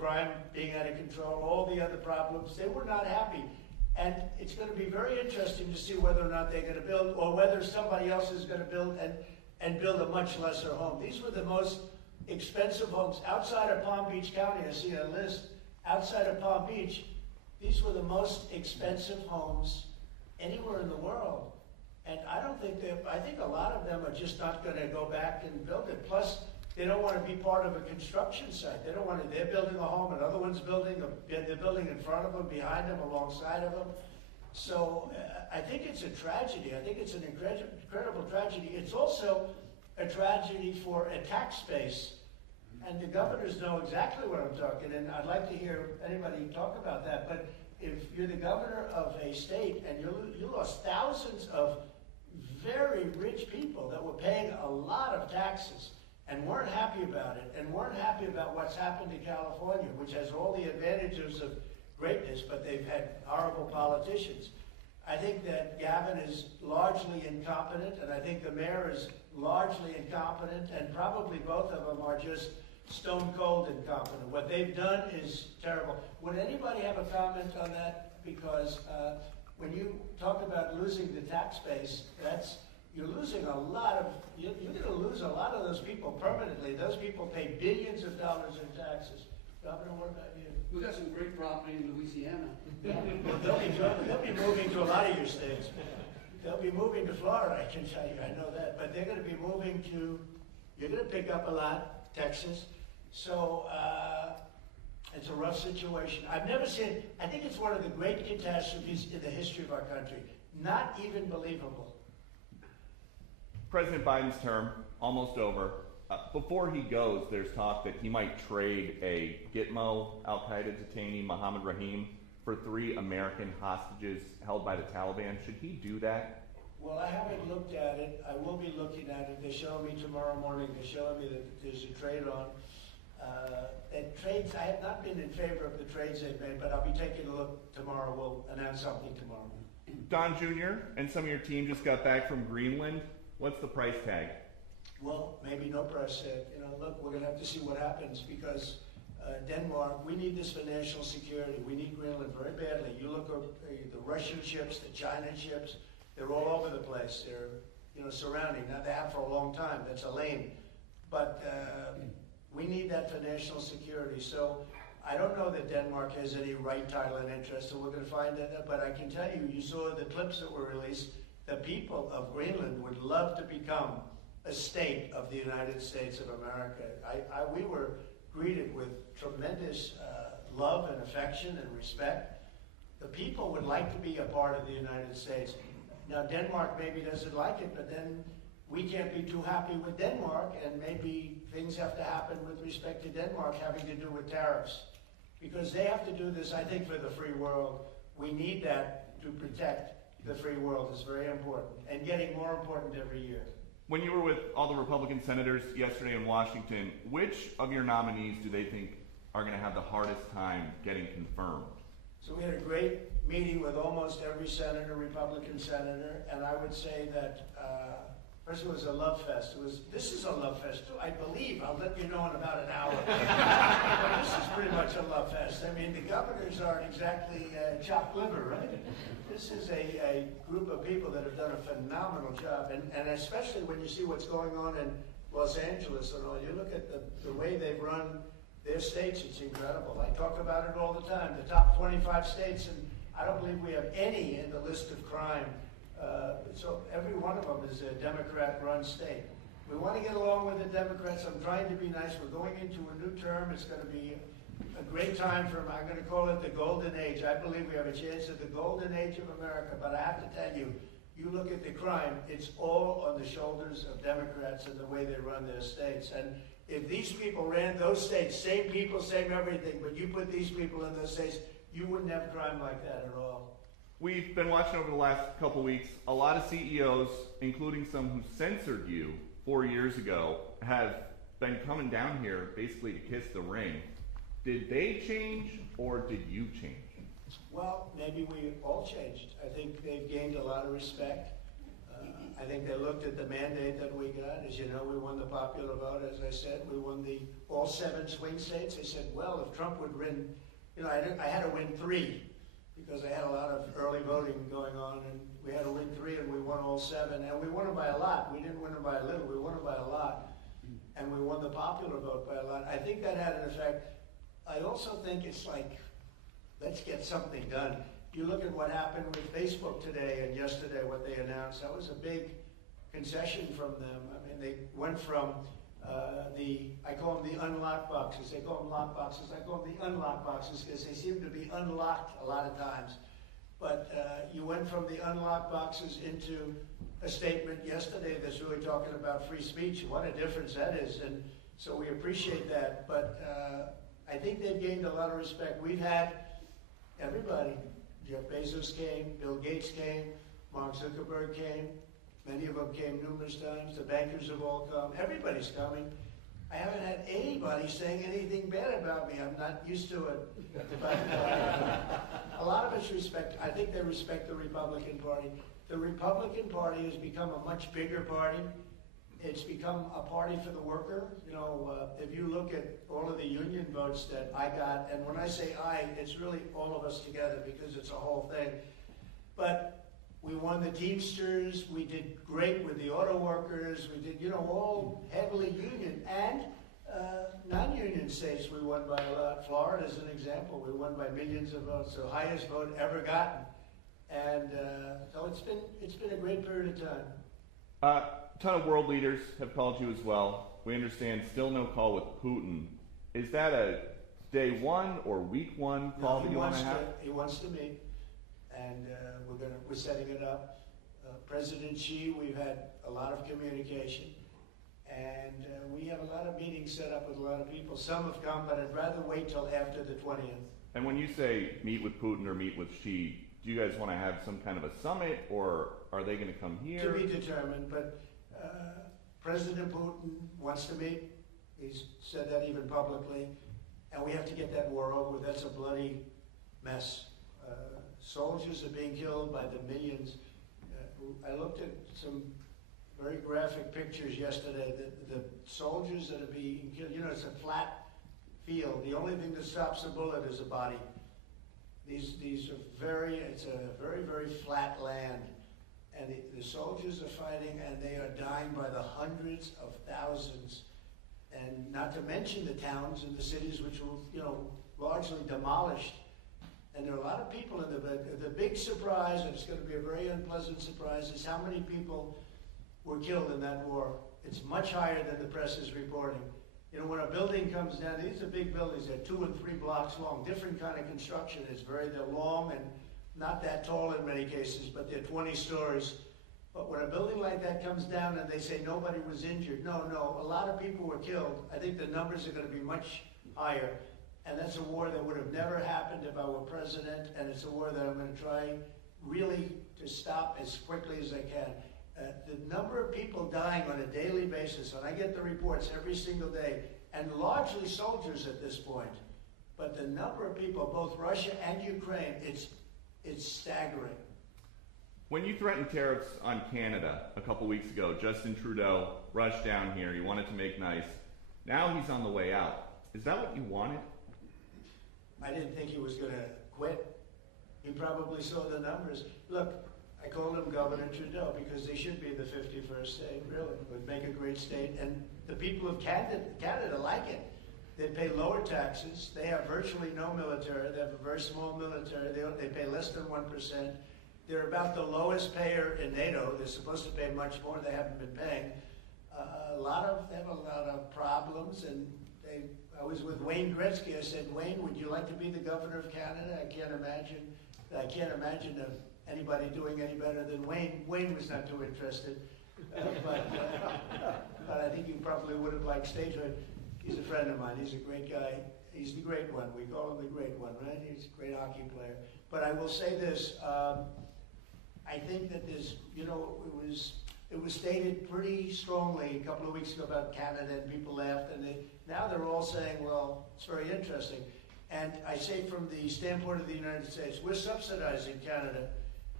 crime being out of control, all the other problems. They were not happy. And it's going to be very interesting to see whether or not they're going to build, or whether somebody else is going to build and build a much lesser home. These were the most expensive homes outside of Palm Beach County. I see a list outside of Palm Beach. These were the most expensive homes anywhere in the world. And I don't think I think a lot of them are just not going to go back and build it. Plus, they don't want to be part of a construction site. They don't want to, they're building a home, another one's building, they're building in front of them, behind them, alongside of them. So I think it's a tragedy. I think it's an incredible tragedy. It's also a tragedy for a tax base. And the governors know exactly what I'm talking, and I'd like to hear anybody talk about that. But if you're the governor of a state and you lost thousands of very rich people that were paying a lot of taxes and weren't happy about it, and weren't happy about what's happened to California, which has all the advantages of greatness, but they've had horrible politicians. I think that Gavin is largely incompetent, and I think the mayor is largely incompetent, and probably both of them are just stone cold incompetent. What they've done is terrible. Would anybody have a comment on that? Because when you talk about losing the tax base, you're losing a lot of, you're going to lose a lot of those people permanently. Those people pay billions of dollars in taxes. Governor, what about you? We got some great property in Louisiana. Well, they'll be moving to a lot of your states. They'll be moving to Florida, I can tell you, I know that. But they're going to be moving to, you're going to pick up a lot, Texas. So it's a rough situation. I've never seen, I think it's one of the great catastrophes in the history of our country. Not even believable. President Biden's term, almost over. Before he goes, there's talk that he might trade a Gitmo al-Qaeda detainee, Mohammed Rahim, for 3 American hostages held by the Taliban. Should he do that? Well, I haven't looked at it. I will be looking at it. They're showing me tomorrow morning. They're showing me that there's a trade on. And trades, I have not been in favor of the trades they've made, but I'll be taking a look tomorrow. We'll announce something tomorrow. Don Jr. and some of your team just got back from Greenland. What's the price tag? Well, maybe no price tag. You know, look, we're going to have to see what happens because Denmark, we need this for national security. We need Greenland very badly. You look at the Russian ships, the China ships, they're all over the place. They're, surrounding. Now they have for a long time. That's a lane. But we need that for national security. So I don't know that Denmark has any right, title, and interest, so we're going to find that out. But I can tell you, you saw the clips that were released. The people of Greenland would love to become a state of the United States of America. We were greeted with tremendous love and affection and respect. The people would like to be a part of the United States. Now, Denmark maybe doesn't like it, but then we can't be too happy with Denmark, and maybe things have to happen with respect to Denmark having to do with tariffs. Because they have to do this, I think, for the free world. We need that to protect the free world. Is very important, and getting more important every year. When you were with all the Republican senators yesterday in Washington, which of your nominees do they think are going to have the hardest time getting confirmed? So we had a great meeting with almost every senator, Republican senator, and I would say that first it was a love fest. This is a love fest too, I believe. I'll let you know in about an hour. But this is pretty much a love fest. I mean, the governors aren't exactly chopped liver, right? This is a group of people that have done a phenomenal job, and especially when you see what's going on in Los Angeles and all. You look at the way they've run their states, it's incredible. I talk about it all the time. The top 25 states, and I don't believe we have any in the list of crime. So every one of them is a Democrat-run state. We want to get along with the Democrats. I'm trying to be nice. We're going into a new term. It's going to be a great time for them. I'm going to call it the golden age. I believe we have a chance at the golden age of America. But I have to tell you, you look at the crime, it's all on the shoulders of Democrats and the way they run their states. And if these people ran those states, same people, same everything, but you put these people in those states, you wouldn't have crime like that at all. We've been watching over the last couple weeks, a lot of CEOs, including some who censored you 4 years ago, have been coming down here basically to kiss the ring. Did they change or did you change? Well, maybe we all changed. I think they've gained a lot of respect. I think they looked at the mandate that we got. As you know, we won the popular vote, as I said. We won all 7 swing states. They said, well, if Trump would win, I had to win 3 because I had a lot of early voting going on, and we had to win 3, and we won all 7. And we won them by a lot. We didn't win them by a little. We won them by a lot. And we won the popular vote by a lot. I think that had an effect. I also think it's like, let's get something done. You look at what happened with Facebook today and yesterday, what they announced, that was a big concession from them. I mean, they went from I call them the unlocked boxes. They call them lock boxes. I call them the unlocked boxes because they seem to be unlocked a lot of times. But you went from the unlocked boxes into a statement yesterday that's really talking about free speech. What a difference that is. And so we appreciate that. But I think they've gained a lot of respect. We've had everybody. Jeff Bezos came, Bill Gates came, Mark Zuckerberg came. Many of them came numerous times. The bankers have all come. Everybody's coming. I haven't had anybody saying anything bad about me. I'm not used to it. But a lot of it's respect. I think they respect the Republican Party. The Republican Party has become a much bigger party. It's become a party for the worker. If you look at all of the union votes that I got, and when I say I, it's really all of us together because it's a whole thing. But we won the Teamsters. We did great with the auto workers. We did, all heavily union and non-union states. We won by a lot. Florida is an example. We won by millions of votes, the highest vote ever gotten. And so it's been a great period of time. A ton of world leaders have called you as well. We understand still no call with Putin. Is that a day 1 or week 1 call that you want to have? He wants to meet, and we're setting it up. President Xi, we've had a lot of communication, and we have a lot of meetings set up with a lot of people. Some have come, but I'd rather wait till after the 20th. And when you say meet with Putin or meet with Xi, do you guys want to have some kind of a summit, or are they going to come here? To be determined, but President Putin wants to meet. He's said that even publicly, and we have to get that war over with. That's a bloody mess. Soldiers are being killed by the millions. I looked at some very graphic pictures yesterday. The soldiers that are being killed, it's a flat field. The only thing that stops a bullet is a body. It's a very, very flat land. And the soldiers are fighting, and they are dying by the hundreds of thousands. And not to mention the towns and the cities which were, largely demolished. And there are a lot of people in the big surprise, and it's going to be a very unpleasant surprise, is how many people were killed in that war. It's much higher than the press is reporting. When a building comes down, these are big buildings. They're 2 and 3 blocks long, different kind of construction. They're long and not that tall in many cases, but they're 20 stories. But when a building like that comes down and they say nobody was injured, no, a lot of people were killed. I think the numbers are going to be much higher. And that's a war that would have never happened if I were president, and it's a war that I'm going to try really to stop as quickly as I can. The number of people dying on a daily basis, and I get the reports every single day, and largely soldiers at this point, but the number of people, both Russia and Ukraine, it's staggering. When you threatened tariffs on Canada a couple weeks ago, Justin Trudeau rushed down here. He wanted to make nice. Now he's on the way out. Is that what you wanted? I didn't think he was going to quit. He probably saw the numbers. Look, I called him Governor Trudeau because they should be the 51st state, really. It would make a great state. And the people of Canada like it. They pay lower taxes. They have virtually no military. They have a very small military. They pay less than 1%. They're about the lowest payer in NATO. They're supposed to pay much more. They haven't been paying. They have a lot of problems, and I was with Wayne Gretzky. I said, Wayne, would you like to be the governor of Canada? I can't imagine anybody doing any better than Wayne. Wayne was not too interested, but I think he probably would have liked statehood. He's a friend of mine. He's a great guy. He's the great one. We call him the great one, right? He's a great hockey player. But I will say this. I think that it was stated pretty strongly a couple of weeks ago about Canada, and people laughed, and now they're all saying, well, it's very interesting. And I say from the standpoint of the United States, we're subsidizing Canada.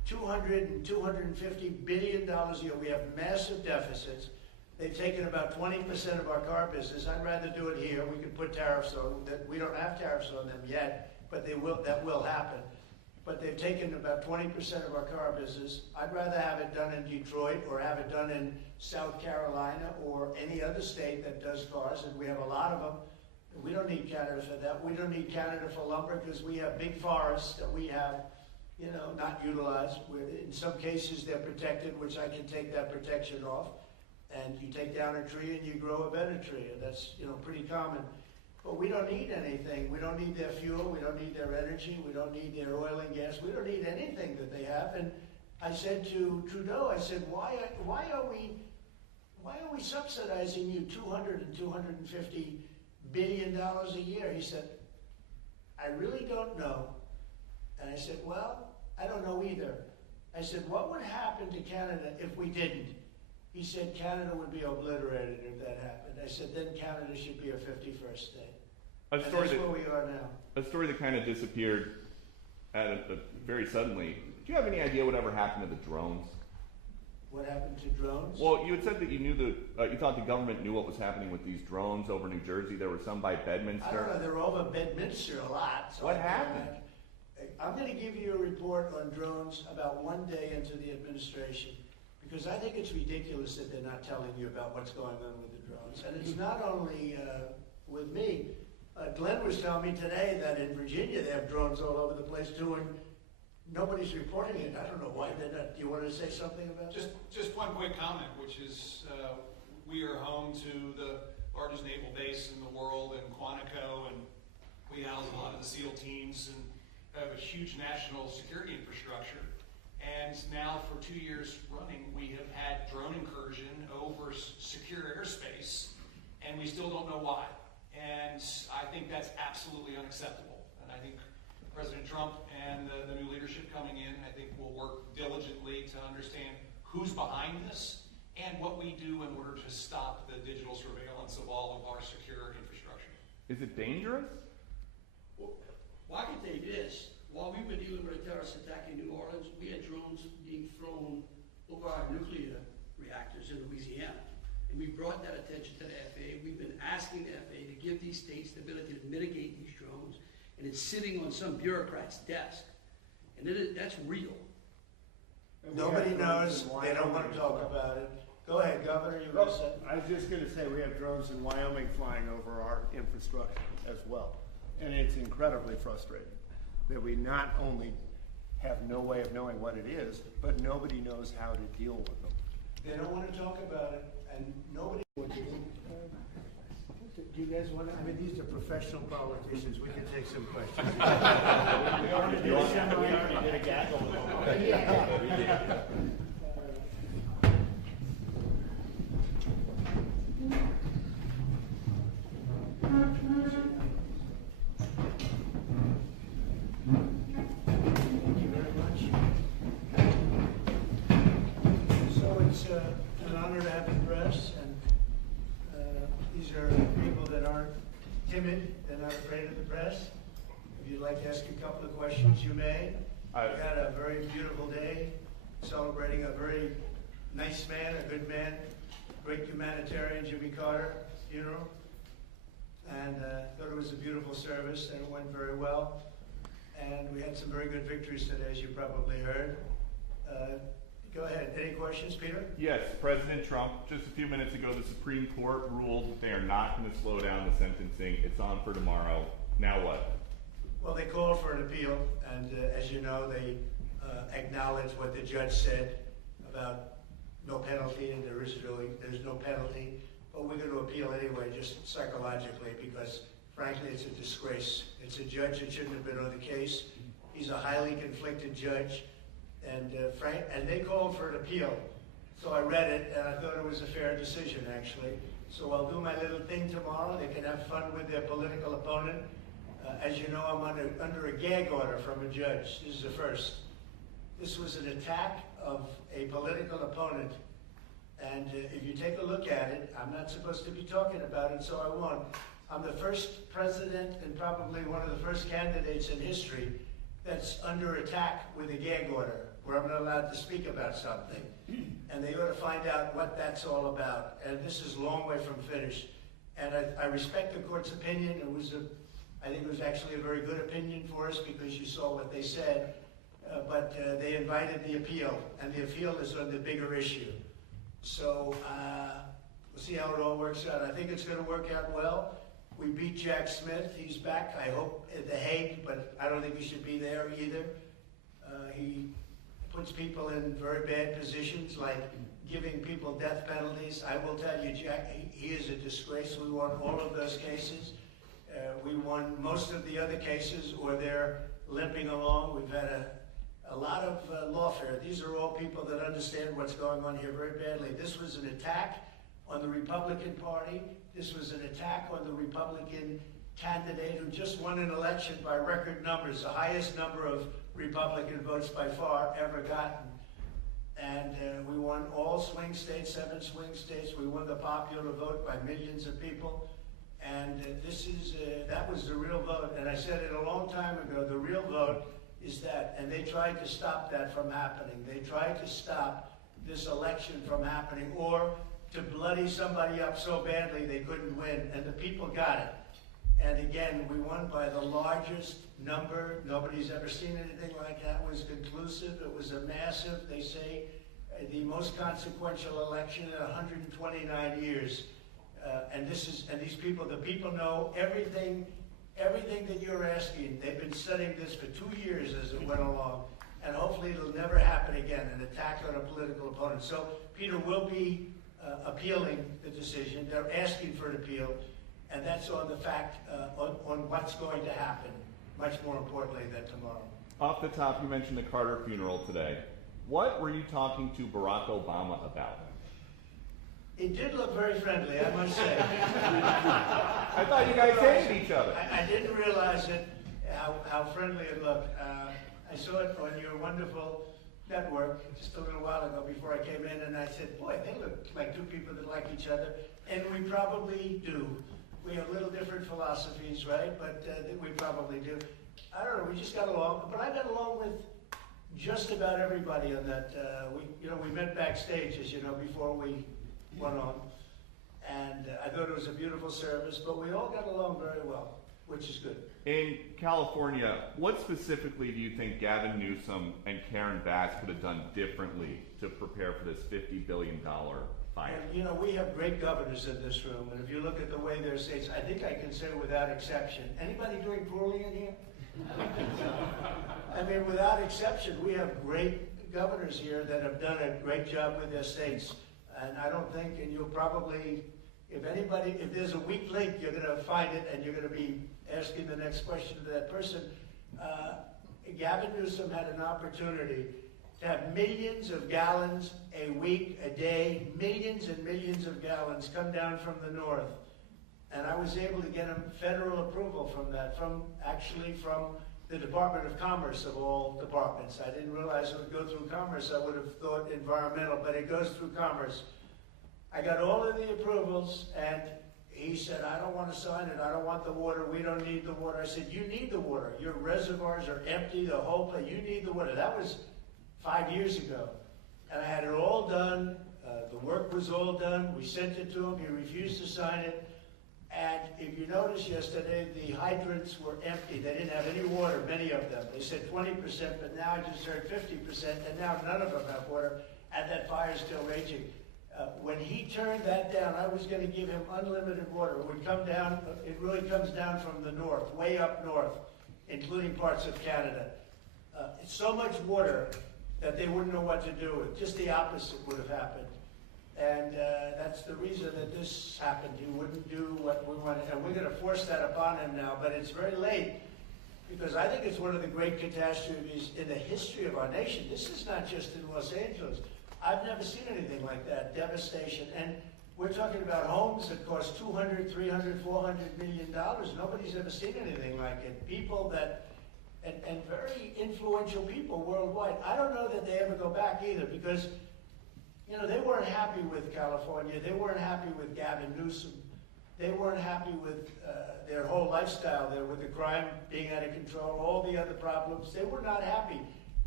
$200 and $250 billion a year. We have massive deficits. They've taken about 20% of our car business. I'd rather do it here. We can put tariffs on that. We don't have tariffs on them yet, but that will happen. But they've taken about 20% of our car business. I'd rather have it done in Detroit or have it done in South Carolina or any other state that does cars, and we have a lot of them. We don't need Canada for that. We don't need Canada for lumber because we have big forests that we have, not utilized. In some cases, they're protected, which I can take that protection off. And you take down a tree and you grow a better tree, and that's pretty common. But we don't need anything. We don't need their fuel. We don't need their energy. We don't need their oil and gas. We don't need anything that they have. And I said to Trudeau, I said, why are we subsidizing you $200 and $250 billion a year? He said, I really don't know. And I said, well, I don't know either. I said, what would happen to Canada if we didn't? He said Canada would be obliterated if that happened. I said, then Canada should be a 51st state. And that's where we are now. A story that kind of disappeared very suddenly. Do you have any idea whatever happened to the drones? What happened to drones? Well, you had said that you thought the government knew what was happening with these drones over New Jersey. There were some by Bedminster. I don't know. They're over Bedminster a lot. So what happened? I'm going to give you a report on drones about one day into the administration, because I think it's ridiculous that they're not telling you about what's going on with the drones. And it's not only with me. Glenn was telling me today that in Virginia they have drones all over the place too, and nobody's reporting it. I don't know why they're not. Do you want to say something about it? Just one quick comment, which is we are home to the largest naval base in the world in Quantico, and we house a lot of the SEAL teams and have a huge national security infrastructure. And now for 2 years running, we have had drone incursion over secure airspace, and we still don't know why. And I think that's absolutely unacceptable. And I think President Trump and the new leadership coming in, I think will work diligently to understand who's behind this and what we do in order to stop the digital surveillance of all of our secure infrastructure. Is it dangerous? Well, I can tell you this. While we were dealing with a terrorist attack in New Orleans, we had drones being thrown over our nuclear reactors in Louisiana. And we brought that attention to the FAA. We've been asking the FAA to give these states the ability to mitigate these drones. And it's sitting on some bureaucrat's desk. And that's real. Nobody knows. They don't want to talk about it. Go ahead, Governor. You were saying. I was just going to say we have drones in Wyoming flying over our infrastructure as well. And it's incredibly frustrating that we not only have no way of knowing what it is, but nobody knows how to deal with them. They don't want to talk about it, and nobody. Do you guys want to? I mean, these are professional politicians. We can take some questions. We already did a gaggle with them. Yeah. We did. An honor to have the press, and these are people that aren't timid, they're not afraid of the press. If you'd like to ask a couple of questions, you may. We had a very beautiful day, celebrating a very nice man, a good man, great humanitarian, Jimmy Carter, funeral. And thought it was a beautiful service, and it went very well. And we had some very good victories today, as you probably heard. Go ahead. Any questions, Peter? Yes, President Trump, just a few minutes ago, the Supreme Court ruled that they are not going to slow down the sentencing. It's on for tomorrow. Now what? Well, they called for an appeal, and as you know, they acknowledged what the judge said about no penalty, and there's no penalty. But we're going to appeal anyway, just psychologically, because frankly, it's a disgrace. It's a judge that shouldn't have been on the case. He's a highly conflicted judge. And they called for an appeal. So I read it, and I thought it was a fair decision, actually. So I'll do my little thing tomorrow. They can have fun with their political opponent. As you know, I'm under a gag order from a judge. This is the first. This was an attack of a political opponent. And if you take a look at it, I'm not supposed to be talking about it, so I won't. I'm the first president and probably one of the first candidates in history that's under attack with a gag order. where I'm not allowed to speak about something. And they ought to find out what that's all about. And this is a long way from finished. And I respect the court's opinion. I think it was actually a very good opinion for us because you saw what they said. But they invited the appeal, and the appeal is on the bigger issue. So we'll see how it all works out. I think it's going to work out well. We beat Jack Smith. He's back, I hope, at The Hague, but I don't think he should be there either. He puts people in very bad positions, like giving people death penalties. I will tell you, Jack, he is a disgrace. We won all of those cases. We won most of the other cases, or they're limping along. We've had a lot of lawfare. These are all people that understand what's going on here very badly. This was an attack on the Republican Party. This was an attack on the Republican candidate who just won an election by record numbers, the highest number of Republican votes by far ever gotten. And we won all swing states, 7 swing states. We won the popular vote by millions of people. And that was the real vote. And I said it a long time ago, the real vote is that. And they tried to stop that from happening. They tried to stop this election from happening, or to bloody somebody up so badly they couldn't win. And the people got it. And again, we won by the largest number. Nobody's ever seen anything like that. It was conclusive. It was a massive, they say, the most consequential election in 129 years. And these people, the people know everything that you're asking. They've been studying this for 2 years as it went along. And hopefully it'll never happen again, an attack on a political opponent. So Peter will be appealing the decision. They're asking for an appeal. And that's on the fact, on what's going to happen, much more importantly than tomorrow. Off the top, you mentioned the Carter funeral today. What were you talking to Barack Obama about? It did look very friendly, I must say. I thought you guys hated each other. I didn't realize it, how friendly it looked. I saw it on your wonderful network just a little while ago before I came in, and I said, boy, they look like two people that like each other. And we probably do. We have little different philosophies, right? But we probably do. I don't know, we just got along. But I got along with just about everybody on that. We met backstage, as you know, before we went on. And I thought it was a beautiful service, but we all got along very well, which is good. In California, what specifically do you think Gavin Newsom and Karen Bass could have done differently to prepare for this $50 billion fine? And, we have great governors in this room, and if you look at the way their states, I think I can say without exception, anybody doing poorly in here? I mean, without exception, we have great governors here that have done a great job with their states. And I don't think, and you'll probably, if there's a weak link, you're going to find it, and you're going to be asking the next question to that person. Gavin Newsom had an opportunity to have millions of gallons a week, a day, millions and millions of gallons come down from the north. And I was able to get him federal approval from that, from the Department of Commerce of all departments. I didn't realize it would go through Commerce. I would have thought environmental, but it goes through Commerce. I got all of the approvals, and he said, I don't want to sign it. I don't want the water. We don't need the water. I said, you need the water. Your reservoirs are empty, the whole place. You need the water. That was 5 years ago. And I had it all done. The work was all done. We sent it to him. He refused to sign it. And if you noticed yesterday, the hydrants were empty. They didn't have any water, many of them. They said 20%, but now I just heard 50%, and now none of them have water, and that fire's still raging. When he turned that down, I was going to give him unlimited water. It would come down, it really comes down from the north, way up north, including parts of Canada. It's so much water that they wouldn't know what to do with. Just the opposite would have happened. And that's the reason that this happened. He wouldn't do what we wanted. And we're going to force that upon him now, but it's very late. Because I think it's one of the great catastrophes in the history of our nation. This is not just in Los Angeles. I've never seen anything like that, devastation. And we're talking about homes that cost $200, $300, $400 million. Nobody's ever seen anything like it. People that, and very influential people worldwide. I don't know that they ever go back either, because they weren't happy with California. They weren't happy with Gavin Newsom. They weren't happy with their whole lifestyle there, with the crime being out of control, all the other problems. They were not happy.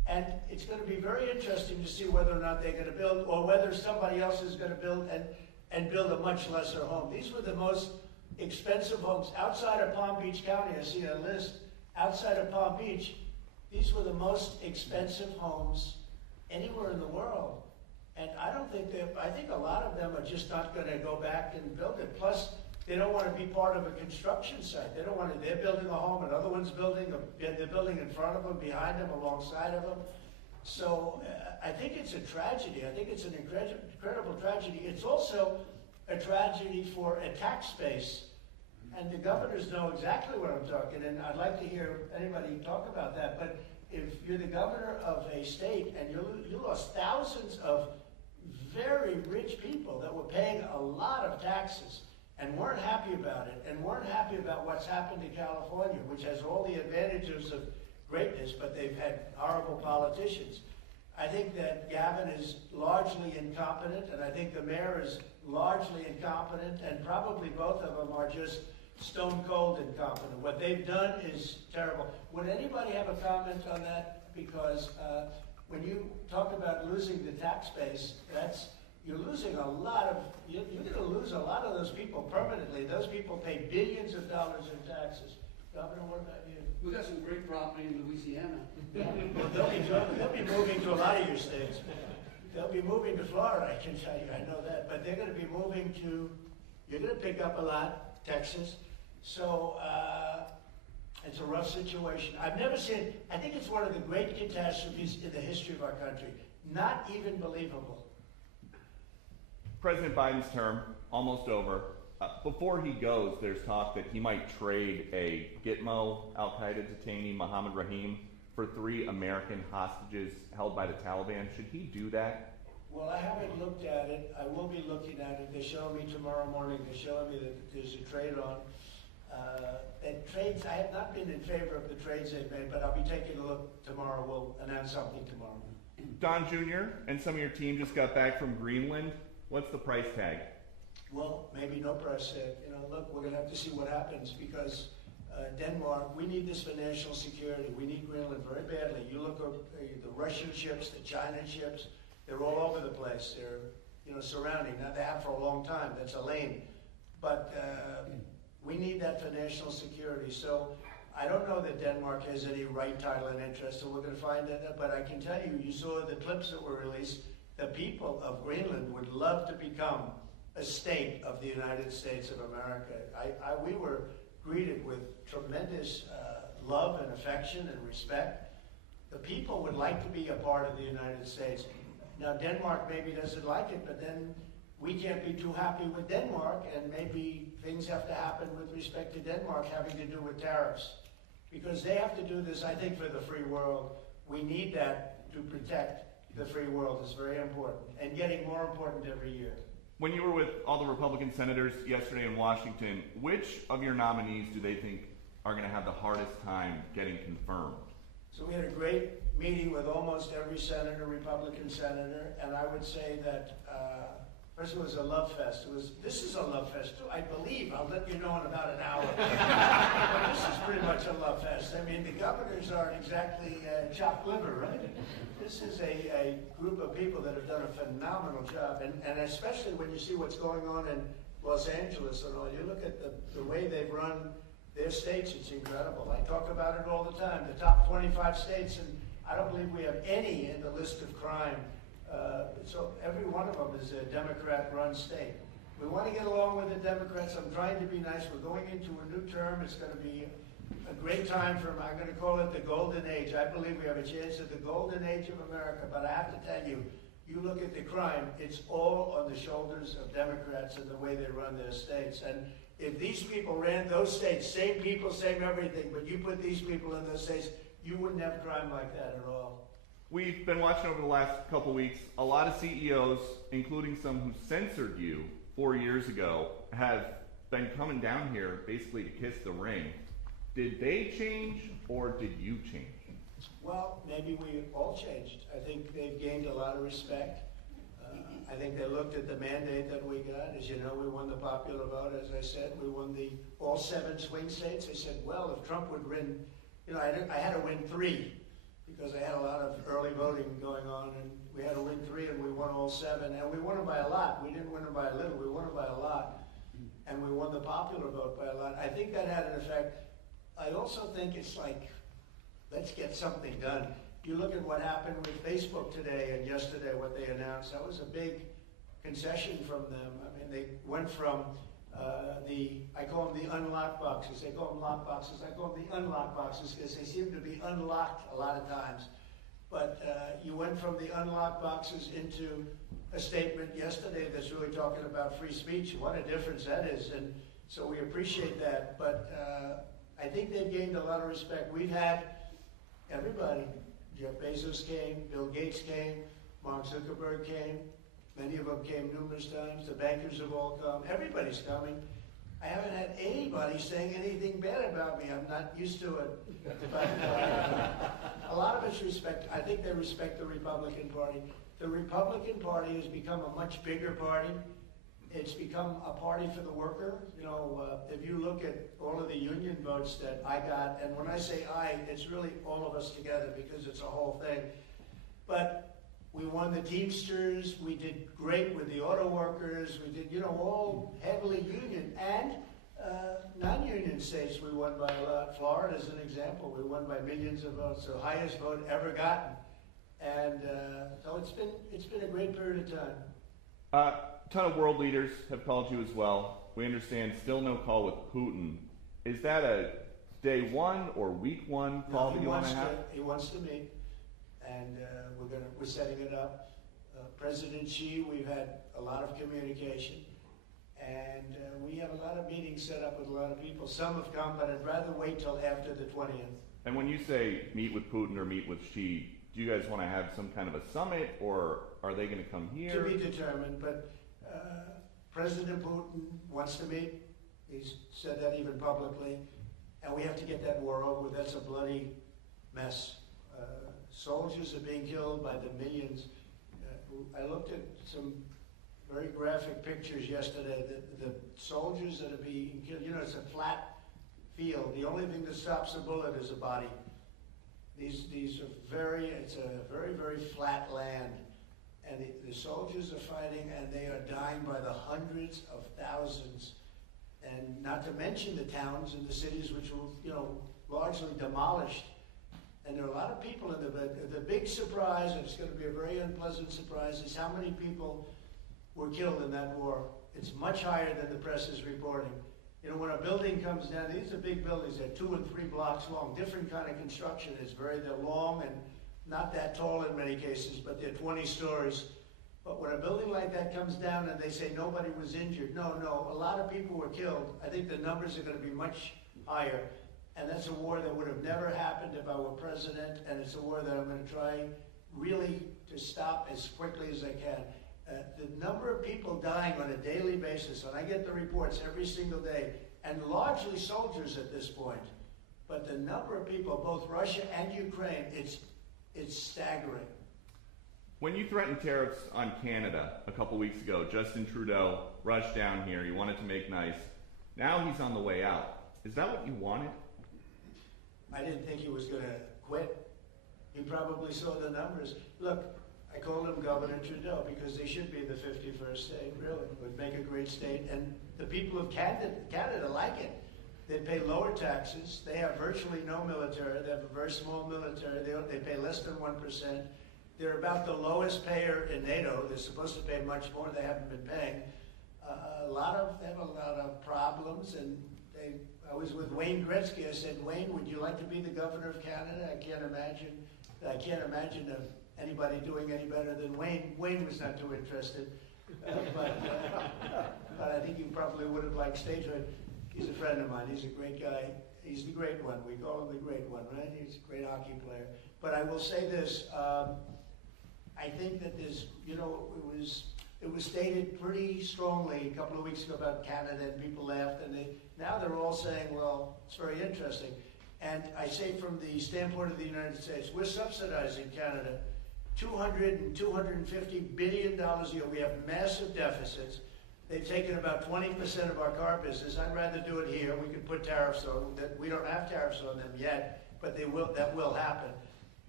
And it's going to be very interesting to see whether or not they're going to build, or whether somebody else is going to build and build a much lesser home. These were the most expensive homes outside of Palm Beach County. I see a list outside of Palm Beach. These were the most expensive homes anywhere in the world. And I think a lot of them are just not going to go back and build it. Plus, they don't want to be part of a construction site. They don't want to, they're building a home, another one's building, they're building in front of them, behind them, alongside of them. So I think it's a tragedy. I think it's an incredible tragedy. It's also a tragedy for a tax base. And the governors know exactly what I'm talking, and I'd like to hear anybody talk about that. But if you're the governor of a state and you lost thousands of very rich people that were paying a lot of taxes and weren't happy about it, and weren't happy about what's happened to California, which has all the advantages of greatness, but they've had horrible politicians. I think that Gavin is largely incompetent, and I think the mayor is largely incompetent, and probably both of them are just stone cold incompetent. What they've done is terrible. Would anybody have a comment on that? Because when you talk about losing the tax base, you're losing a lot of, you're going to lose a lot of those people permanently. Those people pay billions of dollars in taxes. Governor, what about you? We got some great property in Louisiana. Well, they'll be moving to a lot of your states. They'll be moving to Florida, I can tell you, I know that. But they're going to be moving to, you're going to pick up a lot, Texas. So it's a rough situation. I've never seen, I think it's one of the great catastrophes in the history of our country. Not even believable. President Biden's term, almost over. Before he goes, there's talk that he might trade a Gitmo al-Qaeda detainee, Mohammed Rahim, for 3 American hostages held by the Taliban. Should he do that? Well, I haven't looked at it. I will be looking at it. They're showing me tomorrow morning. They're showing me that there's a trade on. And trades, I have not been in favor of the trades they've made, but I'll be taking a look tomorrow. We'll announce something tomorrow. Don Jr. and some of your team just got back from Greenland. What's the price tag? Well, maybe no price tag. Look, we're going to have to see what happens, because Denmark, we need this for national security. We need Greenland very badly. You look at the Russian ships, the China ships, they're all over the place. They're, surrounding. Now, they have for a long time. That's a lane. But we need that for national security. So I don't know that Denmark has any right, title, and interest, so we're going to find that. But I can tell you, you saw the clips that were released. The people of Greenland would love to become a state of the United States of America. We were greeted with tremendous love and affection and respect. The people would like to be a part of the United States. Now, Denmark maybe doesn't like it, but then we can't be too happy with Denmark, and maybe things have to happen with respect to Denmark having to do with tariffs. Because they have to do this, I think, for the free world. We need that to protect the free world. It's very important, and getting more important every year. When you were with all the Republican senators yesterday in Washington, which of your nominees do they think are going to have the hardest time getting confirmed? So we had a great meeting with almost every senator, Republican senator, and I would say that first it was a love fest. This is a love fest too, I believe. I'll let you know in about an hour. But this is pretty much a love fest. I mean, the governors aren't exactly chopped liver, right? This is a group of people that have done a phenomenal job, and especially when you see what's going on in Los Angeles and all. You look at the way they've run their states, it's incredible. I talk about it all the time, the top 25 states, and I don't believe we have any in the list of crime. So every one of them is a Democrat-run state. We want to get along with the Democrats. I'm trying to be nice. We're going into a new term. It's going to be a great time for them. I'm going to call it the golden age. I believe we have a chance at the golden age of America, but I have to tell you, you look at the crime, it's all on the shoulders of Democrats and the way they run their states. And if these people ran those states, same people, same everything, but you put these people in those states, you wouldn't have crime like that at all. We've been watching over the last couple weeks, a lot of CEOs, including some who censored you 4 years ago, have been coming down here basically to kiss the ring. Did they change, or did you change? Well, maybe we all changed. I think they've gained a lot of respect. I think they looked at the mandate that we got. As you know, we won the popular vote, as I said. We won all 7 swing states. They said, well, if Trump would win, I had to win 3. because I had a lot of early voting going on, and we had to win 3 and we won all 7, and we won them by a lot. We didn't win them by a little, we won them by a lot. And we won the popular vote by a lot. I think that had an effect. I also think it's like, let's get something done. You look at what happened with Facebook today and yesterday, what they announced, that was a big concession from them. I mean, they went from I call them the unlocked boxes. They call them lock boxes. I call them the unlocked boxes because they seem to be unlocked a lot of times. But you went from the unlocked boxes into a statement yesterday that's really talking about free speech. What a difference that is. And so we appreciate that. But I think they've gained a lot of respect. We've had everybody. Jeff Bezos came, Bill Gates came, Mark Zuckerberg came. Many of them came numerous times. The bankers have all come. Everybody's coming. I haven't had anybody saying anything bad about me. I'm not used to it. But a lot of it's respect. I think they respect the Republican Party. The Republican Party has become a much bigger party. It's become a party for the worker. You know, if you look at all of the union votes that I got, and when I say I, it's really all of us together because it's a whole thing. But we won the Teamsters, we did great with the auto workers, we did, all heavily union, and non-union states we won by a lot. Florida is an example, we won by millions of votes, the highest vote ever gotten. And so it's been a great period of time. A ton of world leaders have called you as well. We understand still no call with Putin. Is that a day one or week one call that you want to have? He wants to meet. And we're setting it up. President Xi, we've had a lot of communication, and we have a lot of meetings set up with a lot of people. Some have come, but I'd rather wait till after the 20th. And when you say meet with Putin or meet with Xi, do you guys want to have some kind of a summit, or are they going to come here? To be determined, but President Putin wants to meet. He's said that even publicly, and we have to get that war over with. That's a bloody mess. Soldiers are being killed by the millions. I looked at some very graphic pictures yesterday. The soldiers that are being killed, it's a flat field. The only thing that stops a bullet is a body. These are it's a very, very flat land. And the soldiers are fighting, and they are dying by the hundreds of thousands. And not to mention the towns and the cities which were, largely demolished. And there are a lot of people in the big surprise, and it's going to be a very unpleasant surprise, is how many people were killed in that war. It's much higher than the press is reporting. When a building comes down, these are big buildings, they're 2 and 3 blocks long, different kind of construction. They're long and not that tall in many cases, but they're 20 stories. But when a building like that comes down and they say nobody was injured, no, a lot of people were killed. I think the numbers are going to be much higher. And that's a war that would have never happened if I were president, and it's a war that I'm going to try really to stop as quickly as I can. The number of people dying on a daily basis, and I get the reports every single day, and largely soldiers at this point, but the number of people, both Russia and Ukraine, it's staggering. When you threatened tariffs on Canada a couple weeks ago, Justin Trudeau rushed down here. He wanted to make nice. Now he's on the way out. Is that what you wanted? I didn't think he was going to quit. He probably saw the numbers. Look, I called him Governor Trudeau because they should be the 51st state, really. It would make a great state. And the people of Canada like it. They pay lower taxes. They have virtually no military. They have a very small military. They pay less than 1%. They're about the lowest payer in NATO. They're supposed to pay much more. They haven't been paying. They have a lot of problems, and I was with Wayne Gretzky. I said, Wayne, would you like to be the governor of Canada? I can't imagine anybody doing any better than Wayne. Wayne was not too interested, but I think you probably would have liked statehood. He's a friend of mine. He's a great guy. He's the great one. We call him the great one, right? He's a great hockey player. But I will say this. I think that it was stated pretty strongly a couple of weeks ago about Canada, and people laughed, and now they're all saying, well, it's very interesting. And I say from the standpoint of the United States, we're subsidizing Canada $200 and $250 billion a year. We have massive deficits. They've taken about 20% of our car business. I'd rather do it here. We could put tariffs on that. We don't have tariffs on them yet, but that will happen.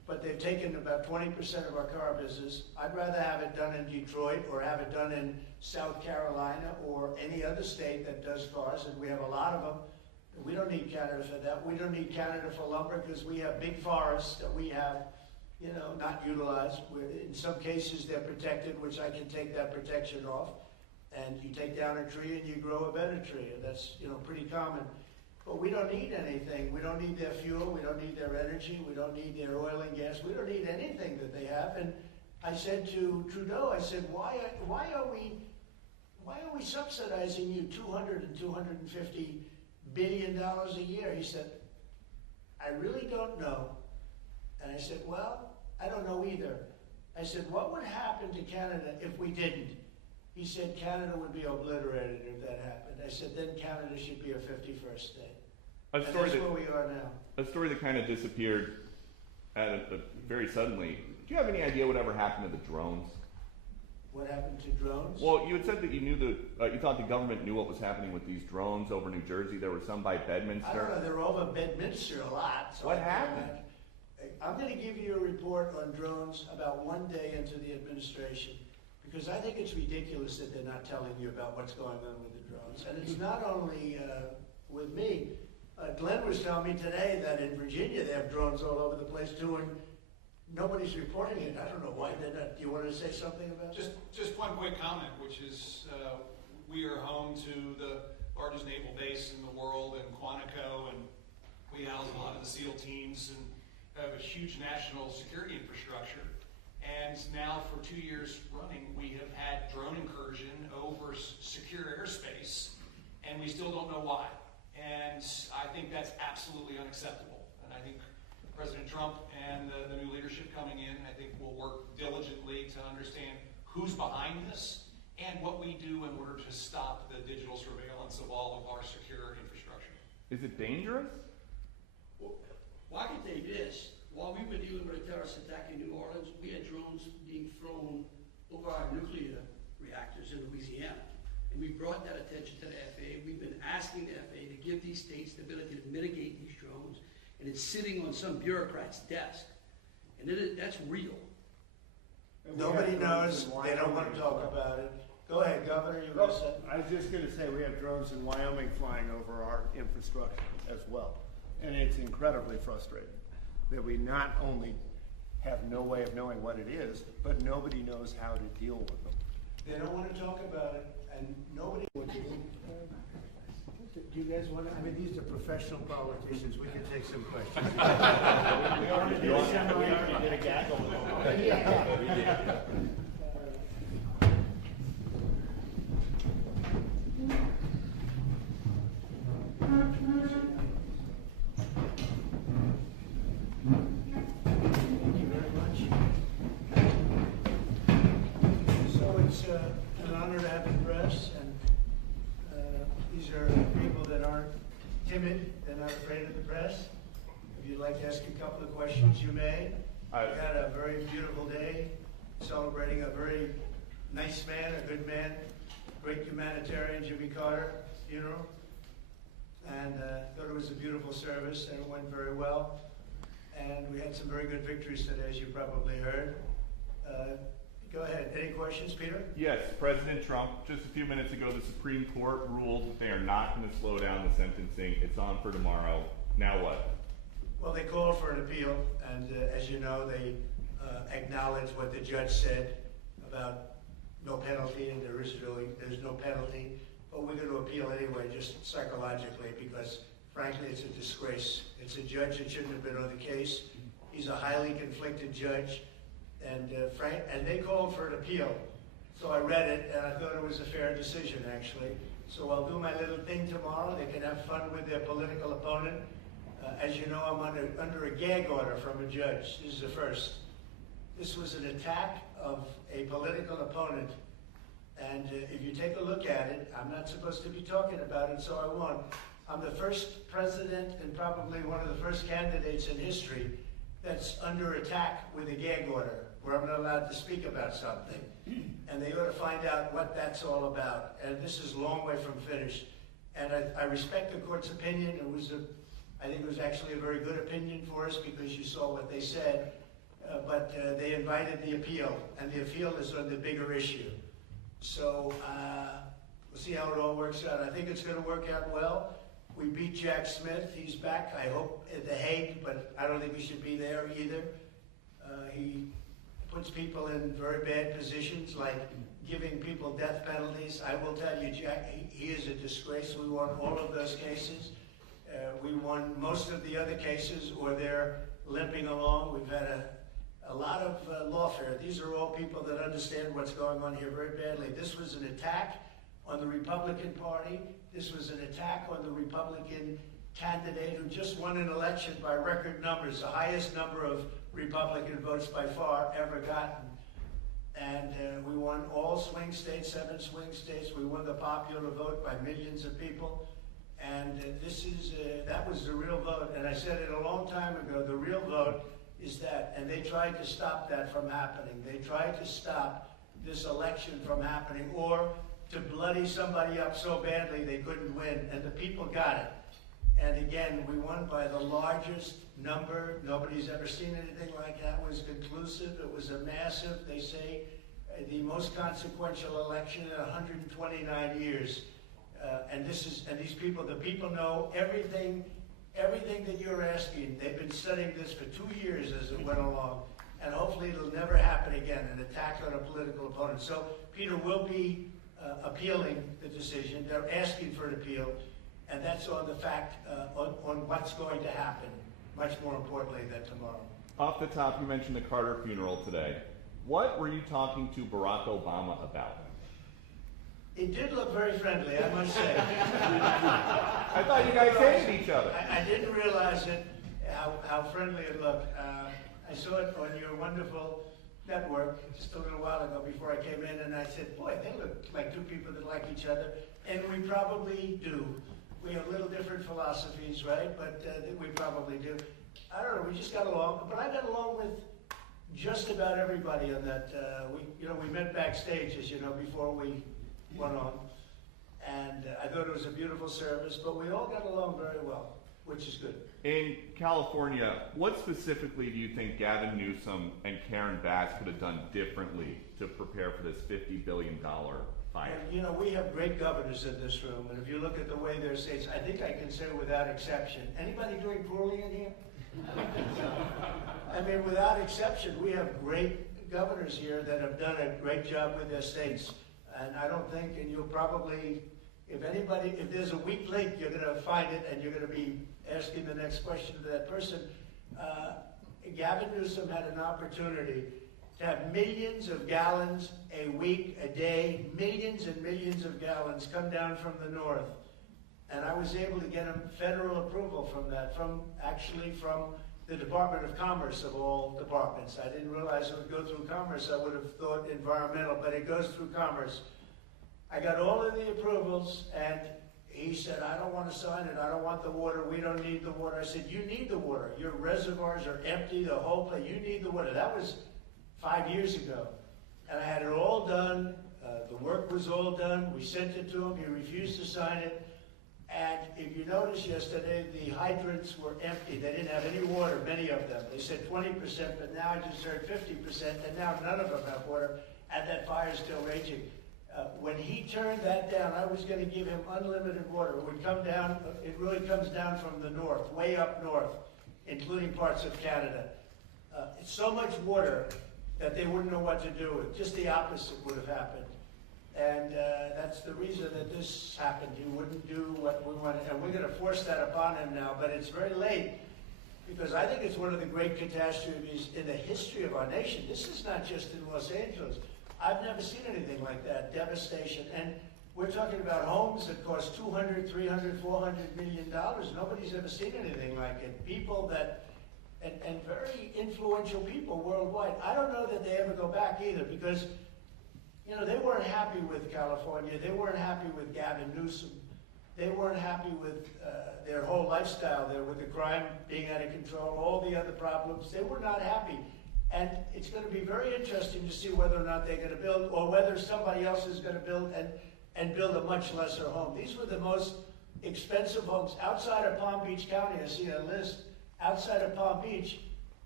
but they've taken about 20% of our car business. I'd rather have it done in Detroit or have it done in South Carolina or any other state that does cars, and we have a lot of them. We don't need Canada for that. We don't need Canada for lumber because we have big forests that we have, not utilized. In some cases, they're protected, which I can take that protection off. And you take down a tree and you grow a better tree, and that's, pretty common. But we don't need anything. We don't need their fuel. We don't need their energy. We don't need their oil and gas. We don't need anything that they have. And I said to Trudeau, I said, why are we subsidizing you $200 and $250 billion a year? He said, I really don't know. And I said, well, I don't know either. I said, what would happen to Canada if we didn't? He said, Canada would be obliterated if that happened. I said, then Canada should be a 51st state. And that's where we are now. A story that kind of disappeared very suddenly. Do you have any idea whatever happened to the drones? What happened to drones? Well, you had said that you thought the government knew what was happening with these drones over New Jersey. There were some by Bedminster. I don't know. They're over Bedminster a lot. So what happened? I'm going to give you a report on drones about one day into the administration, because I think it's ridiculous that they're not telling you about what's going on with the drones. And it's not only with me. Glenn was telling me today that in Virginia they have drones all over the place too, and nobody's reporting it. I don't know why they're not. Do you want to say something about that? Just one quick comment, which is we are home to the largest naval base in the world in Quantico, and we house a lot of the SEAL teams and have a huge national security infrastructure. And now for 2 years running, we have had drone incursion over secure airspace, and we still don't know why. And I think that's absolutely unacceptable. And I think President Trump and the new leadership coming in, I think, will work diligently to understand who's behind this and what we do in order to stop the digital surveillance of all of our secure infrastructure. Is it dangerous? Well, I can tell you this. While we were dealing with a terrorist attack in New Orleans, we had drones being thrown over our nuclear reactors in Louisiana. And we brought that attention to the FAA. We've been asking the FAA to give these states the ability to mitigate these drones. And it's sitting on some bureaucrat's desk. And that's real. Nobody knows. They don't want to talk about it. Go ahead, Governor. You were saying. I was just going to say we have drones in Wyoming flying over our infrastructure as well. And it's incredibly frustrating that we not only have no way of knowing what it is, but nobody knows how to deal with them. They don't want to talk about it, and nobody would. Do you guys want to? I mean, these are professional politicians. We can take some questions. we already did a gaggle. Yeah. We did. An honor to have the press, and these are people that aren't timid, they're not afraid of the press. If you'd like to ask a couple of questions, you may. We had a very beautiful day, celebrating a very nice man, a good man, great humanitarian, Jimmy Carter funeral, and thought it was a beautiful service, and it went very well. And we had some very good victories today, as you probably heard. Go ahead. Any questions, Peter? Yes, President Trump, just a few minutes ago, the Supreme Court ruled that they are not going to slow down the sentencing. It's on for tomorrow. Now what? Well, they called for an appeal, and as you know, they acknowledged what the judge said about no penalty, and there's no penalty. But we're going to appeal anyway, just psychologically, because frankly, it's a disgrace. It's a judge that shouldn't have been on the case. He's a highly conflicted judge. And they called for an appeal. So I read it, and I thought it was a fair decision, actually. So I'll do my little thing tomorrow. They can have fun with their political opponent. As you know, I'm under a gag order from a judge. This is the first. This was an attack of a political opponent. And if you take a look at it, I'm not supposed to be talking about it, so I won't. I'm the first president and probably one of the first candidates in history that's under attack with a gag order, where I'm not allowed to speak about something. And they ought to find out what that's all about. And this is a long way from finished. And I respect the court's opinion. I think it was actually a very good opinion for us, because you saw what they said. but they invited the appeal, and the appeal is on the bigger issue. So we'll see how it all works out. I think it's going to work out well. We beat Jack Smith. He's back, I hope, at The Hague, but I don't think he should be there either. He puts people in very bad positions, like giving people death penalties. I will tell you, Jack, he is a disgrace. We won all of those cases. We won most of the other cases, or they're limping along. We've had a lot of lawfare. These are all people that understand what's going on here very badly. This was an attack on the Republican Party. This was an attack on the Republican candidate who just won an election by record numbers, the highest number of Republican votes by far ever gotten. And we won all swing states, 7 swing states. We won the popular vote by millions of people. And that was the real vote. And I said it a long time ago, the real vote is that. And they tried to stop that from happening. They tried to stop this election from happening, or to bloody somebody up so badly they couldn't win. And the people got it. And again, we won by the largest number. Nobody's ever seen anything like that. It was conclusive. It was a massive, they say, the most consequential election in 129 years. And these people, the people know everything that you're asking. They've been studying this for 2 years as it went along. And hopefully it'll never happen again, an attack on a political opponent. So Peter will be appealing the decision. They're asking for an appeal. And that's on the fact, on what's going to happen, much more importantly than tomorrow. Off the top, you mentioned the Carter funeral today. What were you talking to Barack Obama about? It did look very friendly, I must say. I thought you guys hated each other. I didn't realize it, how friendly it looked. I saw it on your wonderful network just a little while ago before I came in, and I said, boy, they look like two people that like each other. And we probably do. We have little different philosophies, right? But we probably do. I don't know, we just got along. But I got along with just about everybody on that. We met backstage, as you know, before we went on. And I thought it was a beautiful service, but we all got along very well, which is good. In California, what specifically do you think Gavin Newsom and Karen Bass could have done differently to prepare for this $50 billion fire? And, we have great governors in this room, and if you look at the way their states, I think I can say without exception, anybody doing poorly in here? I mean, without exception, we have great governors here that have done a great job with their states. And I don't think, and you'll probably, if there's a weak link, you're going to find it, and you're going to be asking the next question to that person. Gavin Newsom had an opportunity to have millions of gallons a week, a day, millions and millions of gallons come down from the north. And I was able to get him federal approval from that, from the Department of Commerce of all departments. I didn't realize it would go through Commerce. I would have thought environmental, but it goes through Commerce. I got all of the approvals, and he said, I don't want to sign it. I don't want the water. We don't need the water. I said, you need the water. Your reservoirs are empty, the whole place. You need the water. That was 5 years ago. And I had it all done. The work was all done. We sent it to him. He refused to sign it. And if you notice yesterday, the hydrants were empty. They didn't have any water, many of them. They said 20%, but now I just heard 50%, and now none of them have water, and that fire's still raging. When he turned that down, I was going to give him unlimited water. It would come down, it really comes down from the north, way up north, including parts of Canada. It's so much water that they wouldn't know what to do with. Just the opposite would have happened. And that's the reason that this happened. He wouldn't do what we wanted. And we're going to force that upon him now, but it's very late. Because I think it's one of the great catastrophes in the history of our nation. This is not just in Los Angeles. I've never seen anything like that, devastation. And we're talking about homes that cost $200, $300, $400 million. Nobody's ever seen anything like it. People that, and very influential people worldwide. I don't know that they ever go back either, because they weren't happy with California. They weren't happy with Gavin Newsom. They weren't happy with their whole lifestyle there, with the crime being out of control, all the other problems. They were not happy. And it's going to be very interesting to see whether or not they're going to build, or whether somebody else is going to build and build a much lesser home. These were the most expensive homes outside of Palm Beach County. I see a list outside of Palm Beach.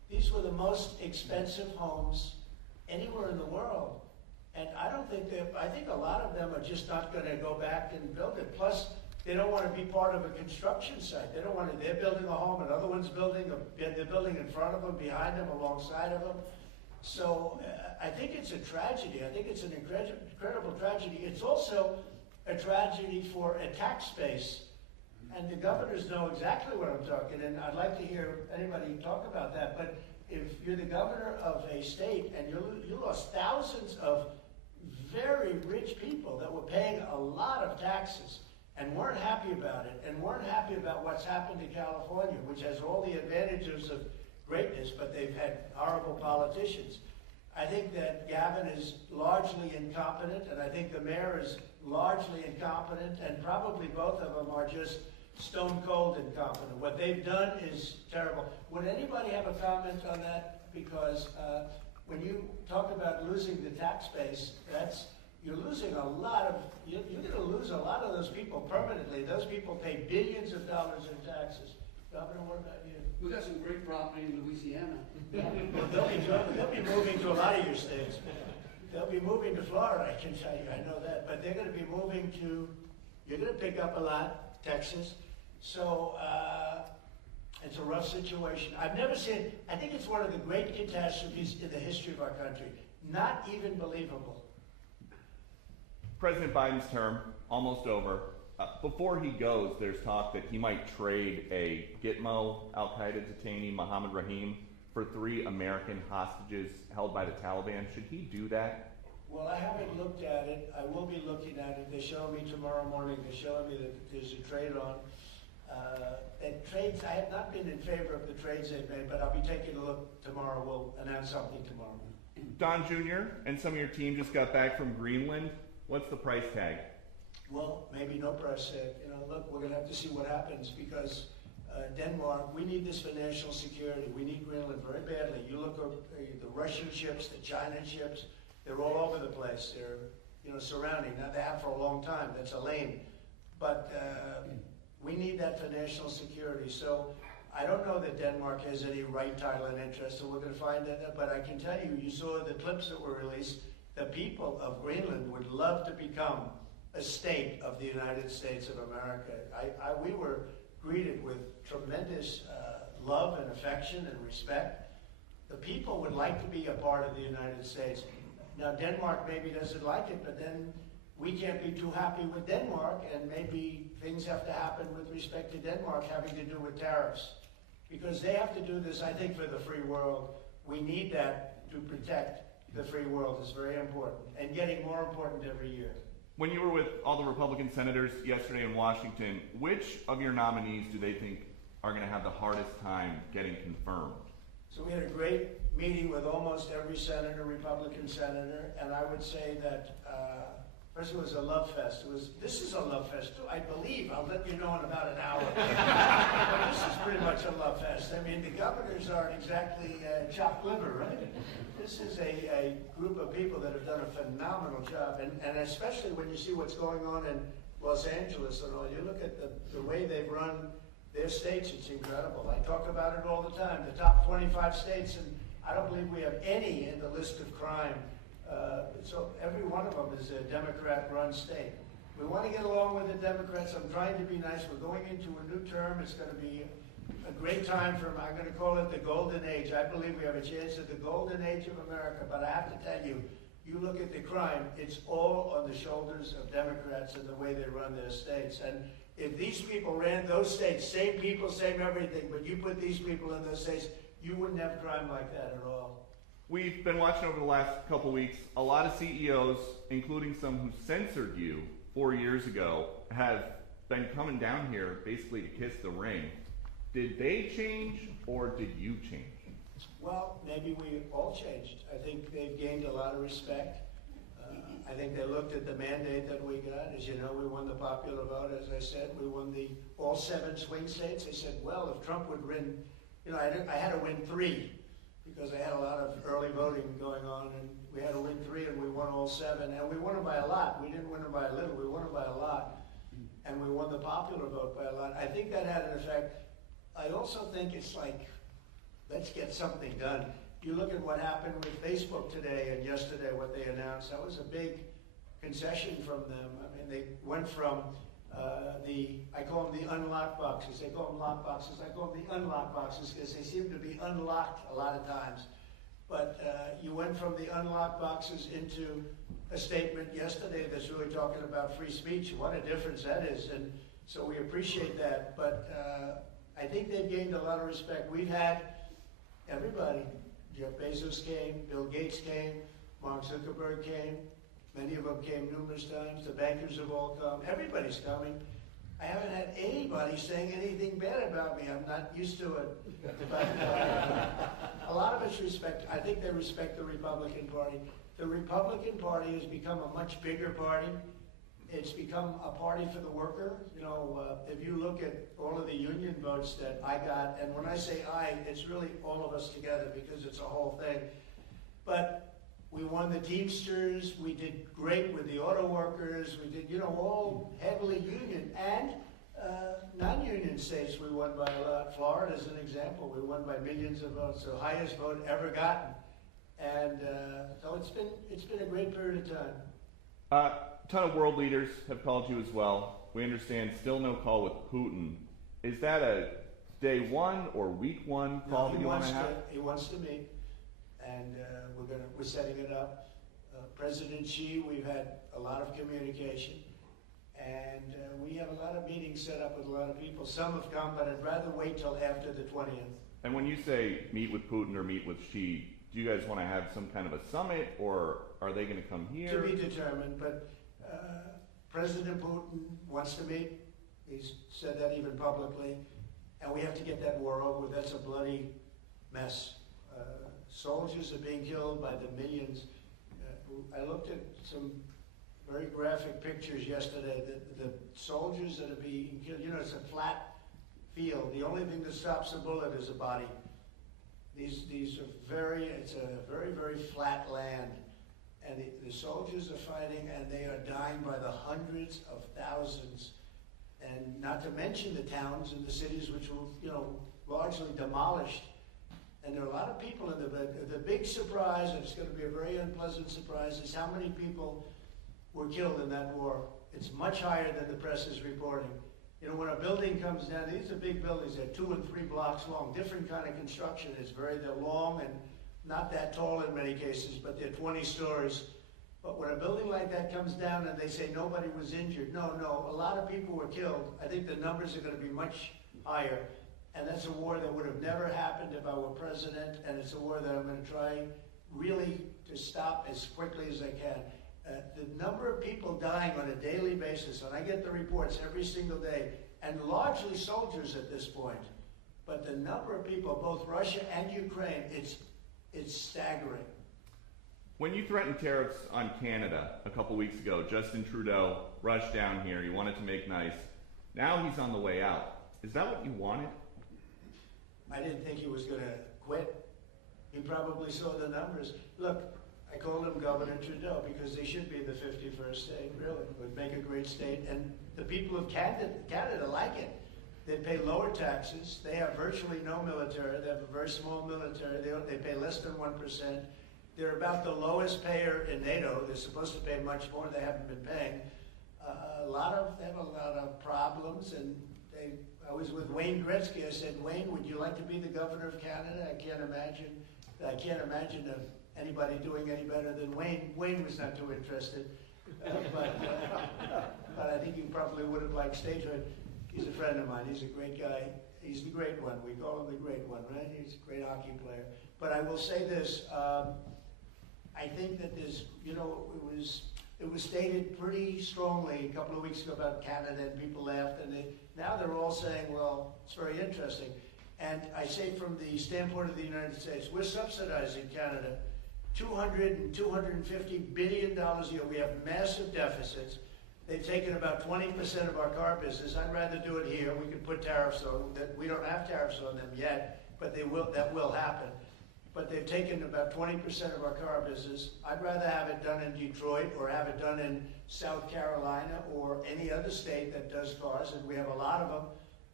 These were the most expensive homes anywhere in the world. And I don't think I think a lot of them are just not gonna go back and build it. Plus, they don't wanna be part of a construction site. They don't wanna, they're building a home, another one's building, they're building in front of them, behind them, alongside of them. So I think it's a tragedy. I think it's an incredible tragedy. It's also a tragedy for a tax base. And the governors know exactly what I'm talking, and I'd like to hear anybody talk about that. But if you're the governor of a state and you lost thousands of very rich people that were paying a lot of taxes and weren't happy about it, and weren't happy about what's happened to California, which has all the advantages of greatness, but they've had horrible politicians. I think that Gavin is largely incompetent, and I think the mayor is largely incompetent, and probably both of them are just stone cold incompetent. What they've done is terrible. Would anybody have a comment on that? Because when you talk about losing the tax base, you're losing a lot of, you're going to lose a lot of those people permanently. Those people pay billions of dollars in taxes. Governor, what about you? We got some great property in Louisiana. Well, they'll be moving to a lot of your states. They'll be moving to Florida, I can tell you, I know that. But they're going to be moving to, you're going to pick up a lot, Texas. So it's a rough situation. I've never seen, I think it's one of the great catastrophes in the history of our country. Not even believable. President Biden's term, almost over. Before he goes, there's talk that he might trade a Gitmo al-Qaeda detainee, Mohammed Rahim, for 3 American hostages held by the Taliban. Should he do that? Well, I haven't looked at it. I will be looking at it. They're showing me tomorrow morning. They're showing me that there's a trade on. And trades, I have not been in favor of the trades they've made, but I'll be taking a look tomorrow. We'll announce something tomorrow. Don Jr. and some of your team just got back from Greenland. What's the price tag? Well, maybe no price tag. You know, look, we're going to have to see what happens because Denmark, we need this for national security. We need Greenland very badly. You look at the Russian ships, the China ships, they're all over the place. They're, you know, surrounding. Now, they have for a long time. That's a lane. But we need that for national security. So I don't know that Denmark has any right, title, and interest, so we're going to find that. But I can tell you, you saw the clips that were released. The people of Greenland would love to become a state of the United States of America. We were greeted with tremendous love and affection and respect. The people would like to be a part of the United States. Now, Denmark maybe doesn't like it, but then we can't be too happy with Denmark, and maybe things have to happen with respect to Denmark having to do with tariffs. Because they have to do this, I think, for the free world. We need that to protect the free world. Is very important, and getting more important every year. When you were with all the Republican senators yesterday in Washington, which of your nominees do they think are going to have the hardest time getting confirmed? So we had a great meeting with almost every senator, Republican senator, and I would say that first it was a love fest. This is a love fest too, I believe. I'll let you know in about an hour. But this is pretty much a love fest. I mean, the governors aren't exactly chopped liver, right? This is a group of people that have done a phenomenal job, and especially when you see what's going on in Los Angeles and all. You look at the way they've run their states, it's incredible. I talk about it all the time. The top 25 states, and I don't believe we have any in the list of crime. So every one of them is a Democrat-run state. We want to get along with the Democrats. I'm trying to be nice. We're going into a new term. It's going to be a great time for, I'm going to call it the golden age. I believe we have a chance at the golden age of America, but I have to tell you, you look at the crime, it's all on the shoulders of Democrats and the way they run their states. And if these people ran those states, same people, same everything, but you put these people in those states, you wouldn't have crime like that at all. We've been watching over the last couple weeks, a lot of CEOs, including some who censored you 4 years ago, have been coming down here basically to kiss the ring. Did they change or did you change? Well, maybe we all changed. I think they've gained a lot of respect. I think they looked at the mandate that we got. As you know, we won the popular vote, as I said. We won all 7 swing states. They said, well, if Trump would win, you know, I had to win 3 because I had a lot of early voting going on, and we had to win 3, and we won all 7. And we won them by a lot. We didn't win them by a little. We won them by a lot. And we won the popular vote by a lot. I think that had an effect. I also think it's like let's get something done. You look at what happened with Facebook today and yesterday, what they announced, that was a big concession from them. I mean, they went from I call them the unlocked boxes. They call them lock boxes. I call them the unlocked boxes because they seem to be unlocked a lot of times. But you went from the unlocked boxes into a statement yesterday that's really talking about free speech. What a difference that is. And so we appreciate that. But I think they've gained a lot of respect. We've had everybody. Jeff Bezos came, Bill Gates came, Mark Zuckerberg came. Many of them came numerous times. The bankers have all come. Everybody's coming. I haven't had anybody saying anything bad about me. I'm not used to it. But a lot of it's respect. I think they respect the Republican Party. The Republican Party has become a much bigger party. It's become a party for the worker. You know, if you look at all of the union votes that I got, and when I say I, it's really all of us together because it's a whole thing. But we won the Teamsters, we did great with the auto workers, we did, you know, all heavily union, and non-union states we won by a lot. Florida is an example, we won by millions of votes, the highest vote ever gotten. And so it's been a great period of time. A ton of world leaders have called you as well. We understand still no call with Putin. Is that a day one or week one call that you want to have? He wants to meet. And we're setting it up. President Xi, we've had a lot of communication, and we have a lot of meetings set up with a lot of people. Some have come, but I'd rather wait till after the 20th. And when you say meet with Putin or meet with Xi, do you guys want to have some kind of a summit, or are they going to come here? To be determined, but President Putin wants to meet. He's said that even publicly, and we have to get that war over with. That's a bloody mess. Soldiers are being killed by the millions. I looked at some very graphic pictures yesterday. The soldiers that are being killed, you know, it's a flat field. The only thing that stops a bullet is a body. These are it's a very, very flat land. And the soldiers are fighting, and they are dying by the hundreds of thousands. And not to mention the towns and the cities which were, you know, largely demolished. And there are a lot of people in the big surprise, and it's going to be a very unpleasant surprise, is how many people were killed in that war. It's much higher than the press is reporting. You know, when a building comes down, these are big buildings, they're 2 and 3 blocks long, different kind of construction. They're long and not that tall in many cases, but they're 20 stories. But when a building like that comes down and they say nobody was injured, no, a lot of people were killed. I think the numbers are going to be much higher. And that's a war that would have never happened if I were president, and it's a war that I'm going to try really to stop as quickly as I can. The number of people dying on a daily basis, and I get the reports every single day, and largely soldiers at this point, but the number of people, both Russia and Ukraine, it's staggering. When you threatened tariffs on Canada a couple weeks ago, Justin Trudeau rushed down here. He wanted to make nice. Now he's on the way out. Is that what you wanted? I didn't think he was going to quit. He probably saw the numbers. Look, I called him Governor Trudeau because they should be the 51st state, really. It would make a great state. And the people of Canada like it. They pay lower taxes. They have virtually no military. They have a very small military. They pay less than 1%. They're about the lowest payer in NATO. They're supposed to pay much more. They haven't been paying. They have a lot of problems, and I was with Wayne Gretzky. I said, Wayne, would you like to be the governor of Canada? I can't imagine anybody doing any better than Wayne. Wayne was not too interested, but I think he probably would have liked statehood. He's a friend of mine. He's a great guy. He's the great one. We call him the great one, right? He's a great hockey player. But I will say this. I think that there's, you know, it was stated pretty strongly a couple of weeks ago about Canada, and people laughed, and now they're all saying, well, it's very interesting. And I say from the standpoint of the United States, we're subsidizing Canada $200 and $250 billion a year. We have massive deficits. They've taken about 20% of our car business. I'd rather do it here. We can put tariffs on that. We don't have tariffs on them yet, but that will happen. But they've taken about 20% of our car business. I'd rather have it done in Detroit or have it done in South Carolina or any other state that does cars, and we have a lot of them.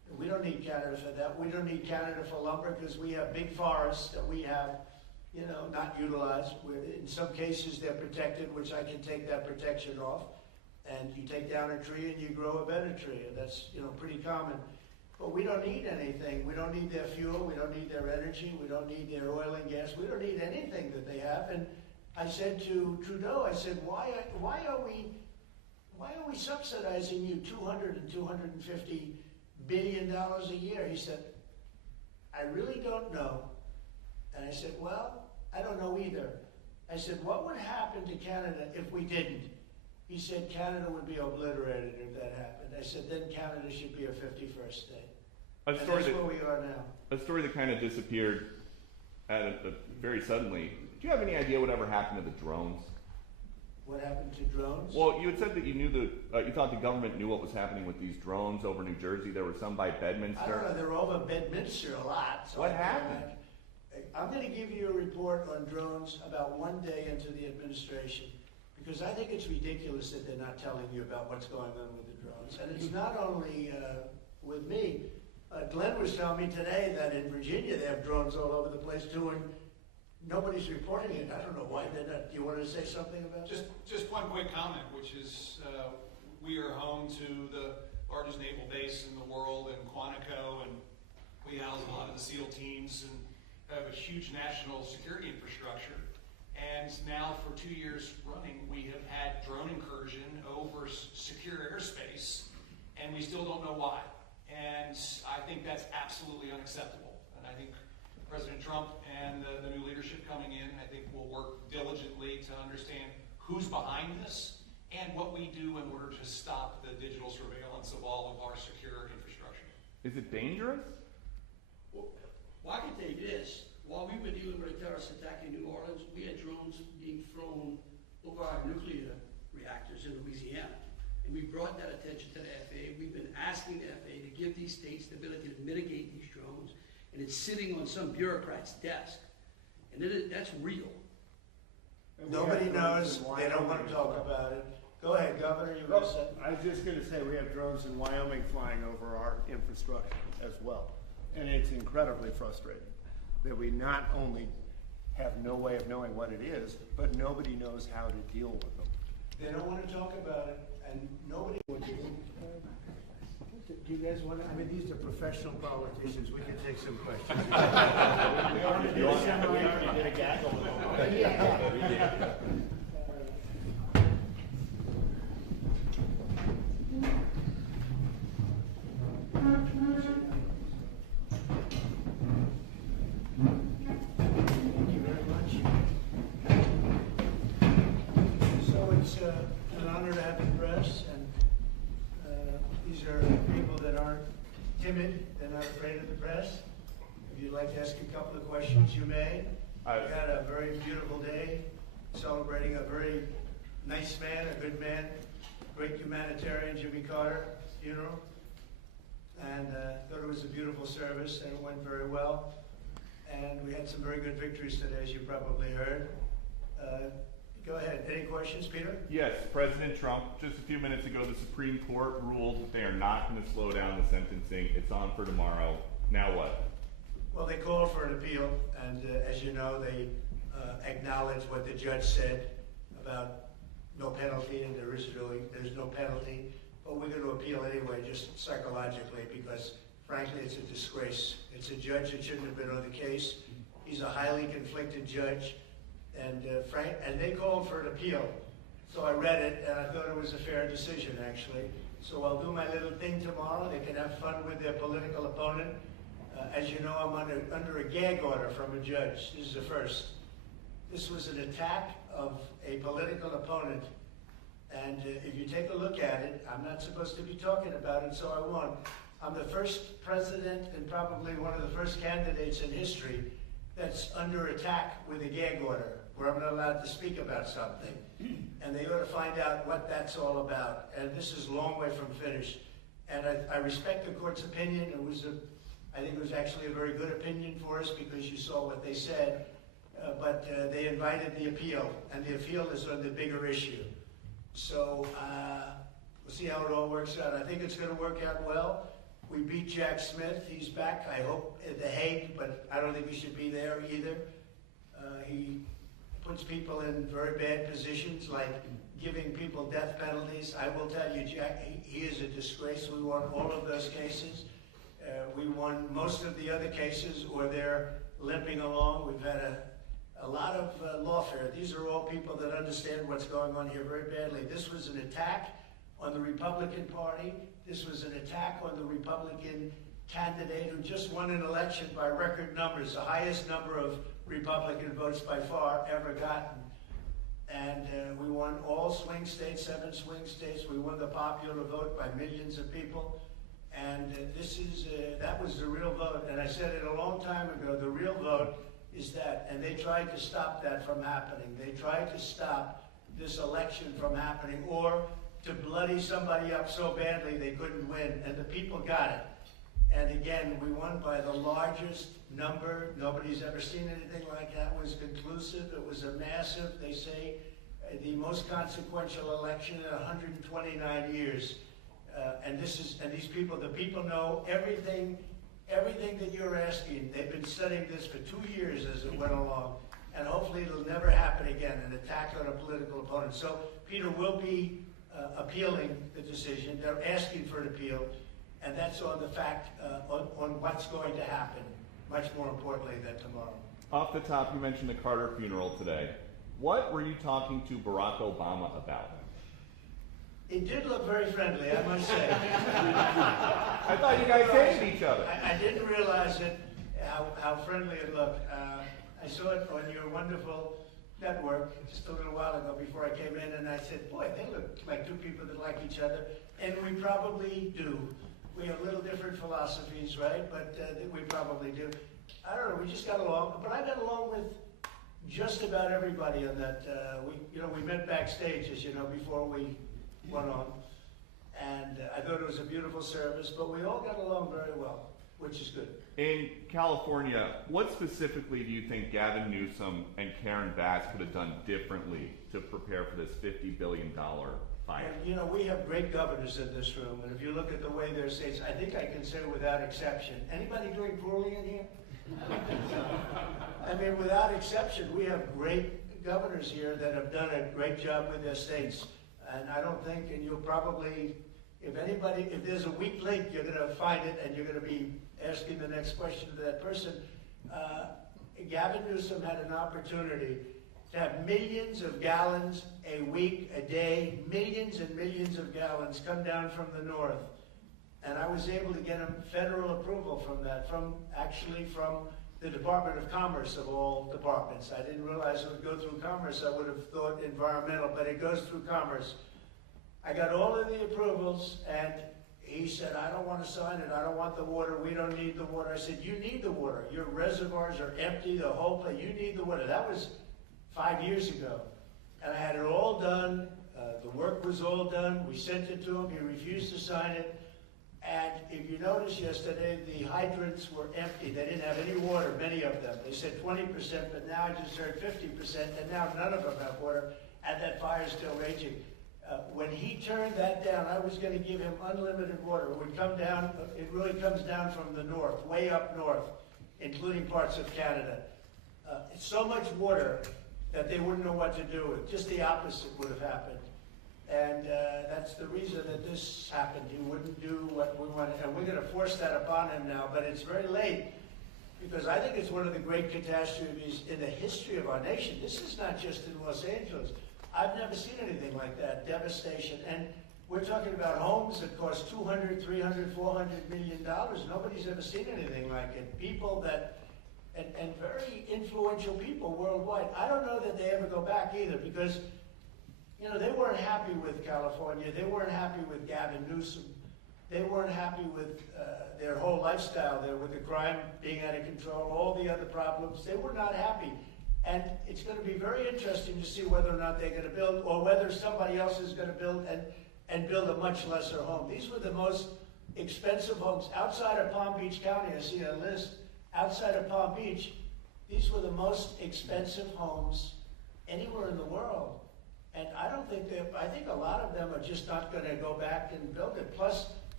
We don't need Canada for that. We don't need Canada for lumber because we have big forests that we have, not utilized. In some cases, they're protected, which I can take that protection off. And you take down a tree and you grow a better tree, and that's, pretty common. But we don't need anything. We don't need their fuel. We don't need their energy. We don't need their oil and gas. We don't need anything that they have. And I said to Trudeau, I said, why are we subsidizing you $200 and $250 billion a year? He said, I really don't know. And I said, well, I don't know either. I said, what would happen to Canada if we didn't? He said, Canada would be obliterated if that happened. I said, then Canada should be a 51st state. And that's where we are now. A story that kind of disappeared very suddenly. Do you have any idea whatever happened to the drones? What happened to drones? Well, you had said that you thought the government knew what was happening with these drones over New Jersey. There were some by Bedminster. I don't know. They're over Bedminster a lot. So what happened? I'm going to give you a report on drones about one day into the administration, because I think it's ridiculous that they're not telling you about what's going on with the drones. And it's not only with me. Glenn was telling me today that in Virginia they have drones all over the place too, and nobody's reporting it. I don't know why they're not. Do you want to say something about that? Just one quick comment, which is we are home to the largest naval base in the world in Quantico, and we house a lot of the SEAL teams and have a huge national security infrastructure. And now for 2 years running, we have had drone incursion over secure airspace, and we still don't know why. And I think that's absolutely unacceptable. And I think President Trump and the new leadership coming in, I think will work diligently to understand who's behind this and what we do in order to stop the digital surveillance of all of our secure infrastructure. Is it dangerous? Well, I can tell you this. While we were dealing with a terrorist attack in New Orleans, we had drones being thrown over our nuclear reactors in Louisiana. And we brought that attention to the FAA. We've been asking the FAA to give these states the ability to mitigate these drones. And it's sitting on some bureaucrat's desk. And that's real. Nobody knows. They don't want to talk about it. Go ahead, Governor. You were saying. I was just going to say we have drones in Wyoming flying over our infrastructure as well. And it's incredibly frustrating that we not only have no way of knowing what it is, but nobody knows how to deal with them. They don't want to talk about it, and nobody would. Do you guys want to? I mean, these are professional politicians. We can take some questions. We already did a gaggle. Yeah. We did. Thank you very much. So it's an honor to have the press, and these are people that aren't timid, they're not afraid of the press. If you'd like to ask a couple of questions, you may. We had a very beautiful day, celebrating a very nice man, a good man, great humanitarian, Jimmy Carter funeral. And thought it was a beautiful service, and it went very well. And we had some very good victories today, as you probably heard. Go ahead. Any questions, Peter? Yes, President Trump, just a few minutes ago, the Supreme Court ruled that they are not going to slow down the sentencing. It's on for tomorrow. Now what? Well, they called for an appeal, and as you know, they acknowledged what the judge said about no penalty, and there's no penalty. But we're going to appeal anyway, just psychologically, because frankly, it's a disgrace. It's a judge that shouldn't have been on the case. He's a highly conflicted judge, and they called for an appeal. So I read it, and I thought it was a fair decision, actually. So I'll do my little thing tomorrow. They can have fun with their political opponent. As you know, I'm under a gag order from a judge. This is the first. This was an attack of a political opponent. And if you take a look at it, I'm not supposed to be talking about it, so I won't. I'm the first president and probably one of the first candidates in history that's under attack with a gag order, where I'm not allowed to speak about something. And they ought to find out what that's all about. And this is a long way from finished. And I respect the court's opinion. I think it was actually a very good opinion for us, because you saw what they said. But they invited the appeal, and the appeal is on the bigger issue. So we'll see how it all works out. I think it's going to work out well. We beat Jack Smith. He's back, I hope, at The Hague, but I don't think he should be there either. He puts people in very bad positions, like giving people death penalties. I will tell you, Jack, he is a disgrace. We won all of those cases. We won most of the other cases, or they're limping along. We've had a lot of lawfare. These are all people that understand what's going on here very badly. This was an attack on the Republican Party. This was an attack on the Republican candidate who just won an election by record numbers, the highest number of Republican votes by far ever gotten. And we won all swing states, 7 swing states. We won the popular vote by millions of people. And that was the real vote. And I said it a long time ago, the real vote is that. And they tried to stop that from happening. They tried to stop this election from happening, or to bloody somebody up so badly they couldn't win. And the people got it. And again, we won by the largest number. Nobody's ever seen anything like that. It was conclusive. It was a massive, they say, the most consequential election in 129 years. And these people, the people know everything that you're asking. They've been studying this for 2 years as it went along. And hopefully it'll never happen again, an attack on a political opponent. So Peter will be appealing the decision. They're asking for an appeal. And that's on the fact, on what's going to happen, much more importantly than tomorrow. Off the top, you mentioned the Carter funeral today. What were you talking to Barack Obama about? It did look very friendly, I must say. I thought you guys hated each other. I didn't realize it, how friendly it looked. I saw it on your wonderful network just a little while ago before I came in, and I said, boy, they look like two people that like each other. And we probably do. We have little different philosophies, right? But we probably do. I don't know, we just got along. But I got along with just about everybody on that. We met backstage, as you know, before we went on. And I thought it was a beautiful service, but we all got along very well, which is good. In California, what specifically do you think Gavin Newsom and Karen Bass could have done differently to prepare for this $50 billion fire? And, we have great governors in this room, and if you look at the way their states, I think I can say without exception. Anybody doing poorly in here? I mean, without exception, we have great governors here that have done a great job with their states. And I don't think, and you'll probably, if there's a weak link, you're going to find it, and you're going to be asking the next question to that person. Gavin Newsom had an opportunity to have millions of gallons a week, a day, millions and millions of gallons come down from the north. And I was able to get him federal approval from that, from the Department of Commerce of all departments. I didn't realize it would go through Commerce. I would have thought environmental, but it goes through Commerce. I got all of the approvals, and he said, I don't want to sign it. I don't want the water. We don't need the water. I said, you need the water. Your reservoirs are empty, the whole place. You need the water. That was 5 years ago. And I had it all done. The work was all done. We sent it to him. He refused to sign it. And if you noticed yesterday, the hydrants were empty. They didn't have any water, many of them. They said 20%, but now I just heard 50%, and now none of them have water, and that fire's still raging. When he turned that down, I was going to give him unlimited water. It would come down, it really comes down from the north, way up north, including parts of Canada. It's so much water that they wouldn't know what to do with. Just the opposite would have happened. And that's the reason that this happened. He wouldn't do what we wanted. And we're going to force that upon him now. But it's very late, because I think it's one of the great catastrophes in the history of our nation. This is not just in Los Angeles. I've never seen anything like that, devastation. And we're talking about homes that cost $200, $300, $400 million. Nobody's ever seen anything like it. People that, and very influential people worldwide. I don't know that they ever go back either, because they weren't happy with California. They weren't happy with Gavin Newsom. They weren't happy with their whole lifestyle there, with the crime being out of control, all the other problems. They were not happy. And it's going to be very interesting to see whether or not they're going to build, or whether somebody else is going to build and build a much lesser home. These were the most expensive homes. Outside of Palm Beach County, I see a list. Outside of Palm Beach, these were the most expensive homes anywhere in the world. And I think a lot of them are just not going to go back and build it. Plus,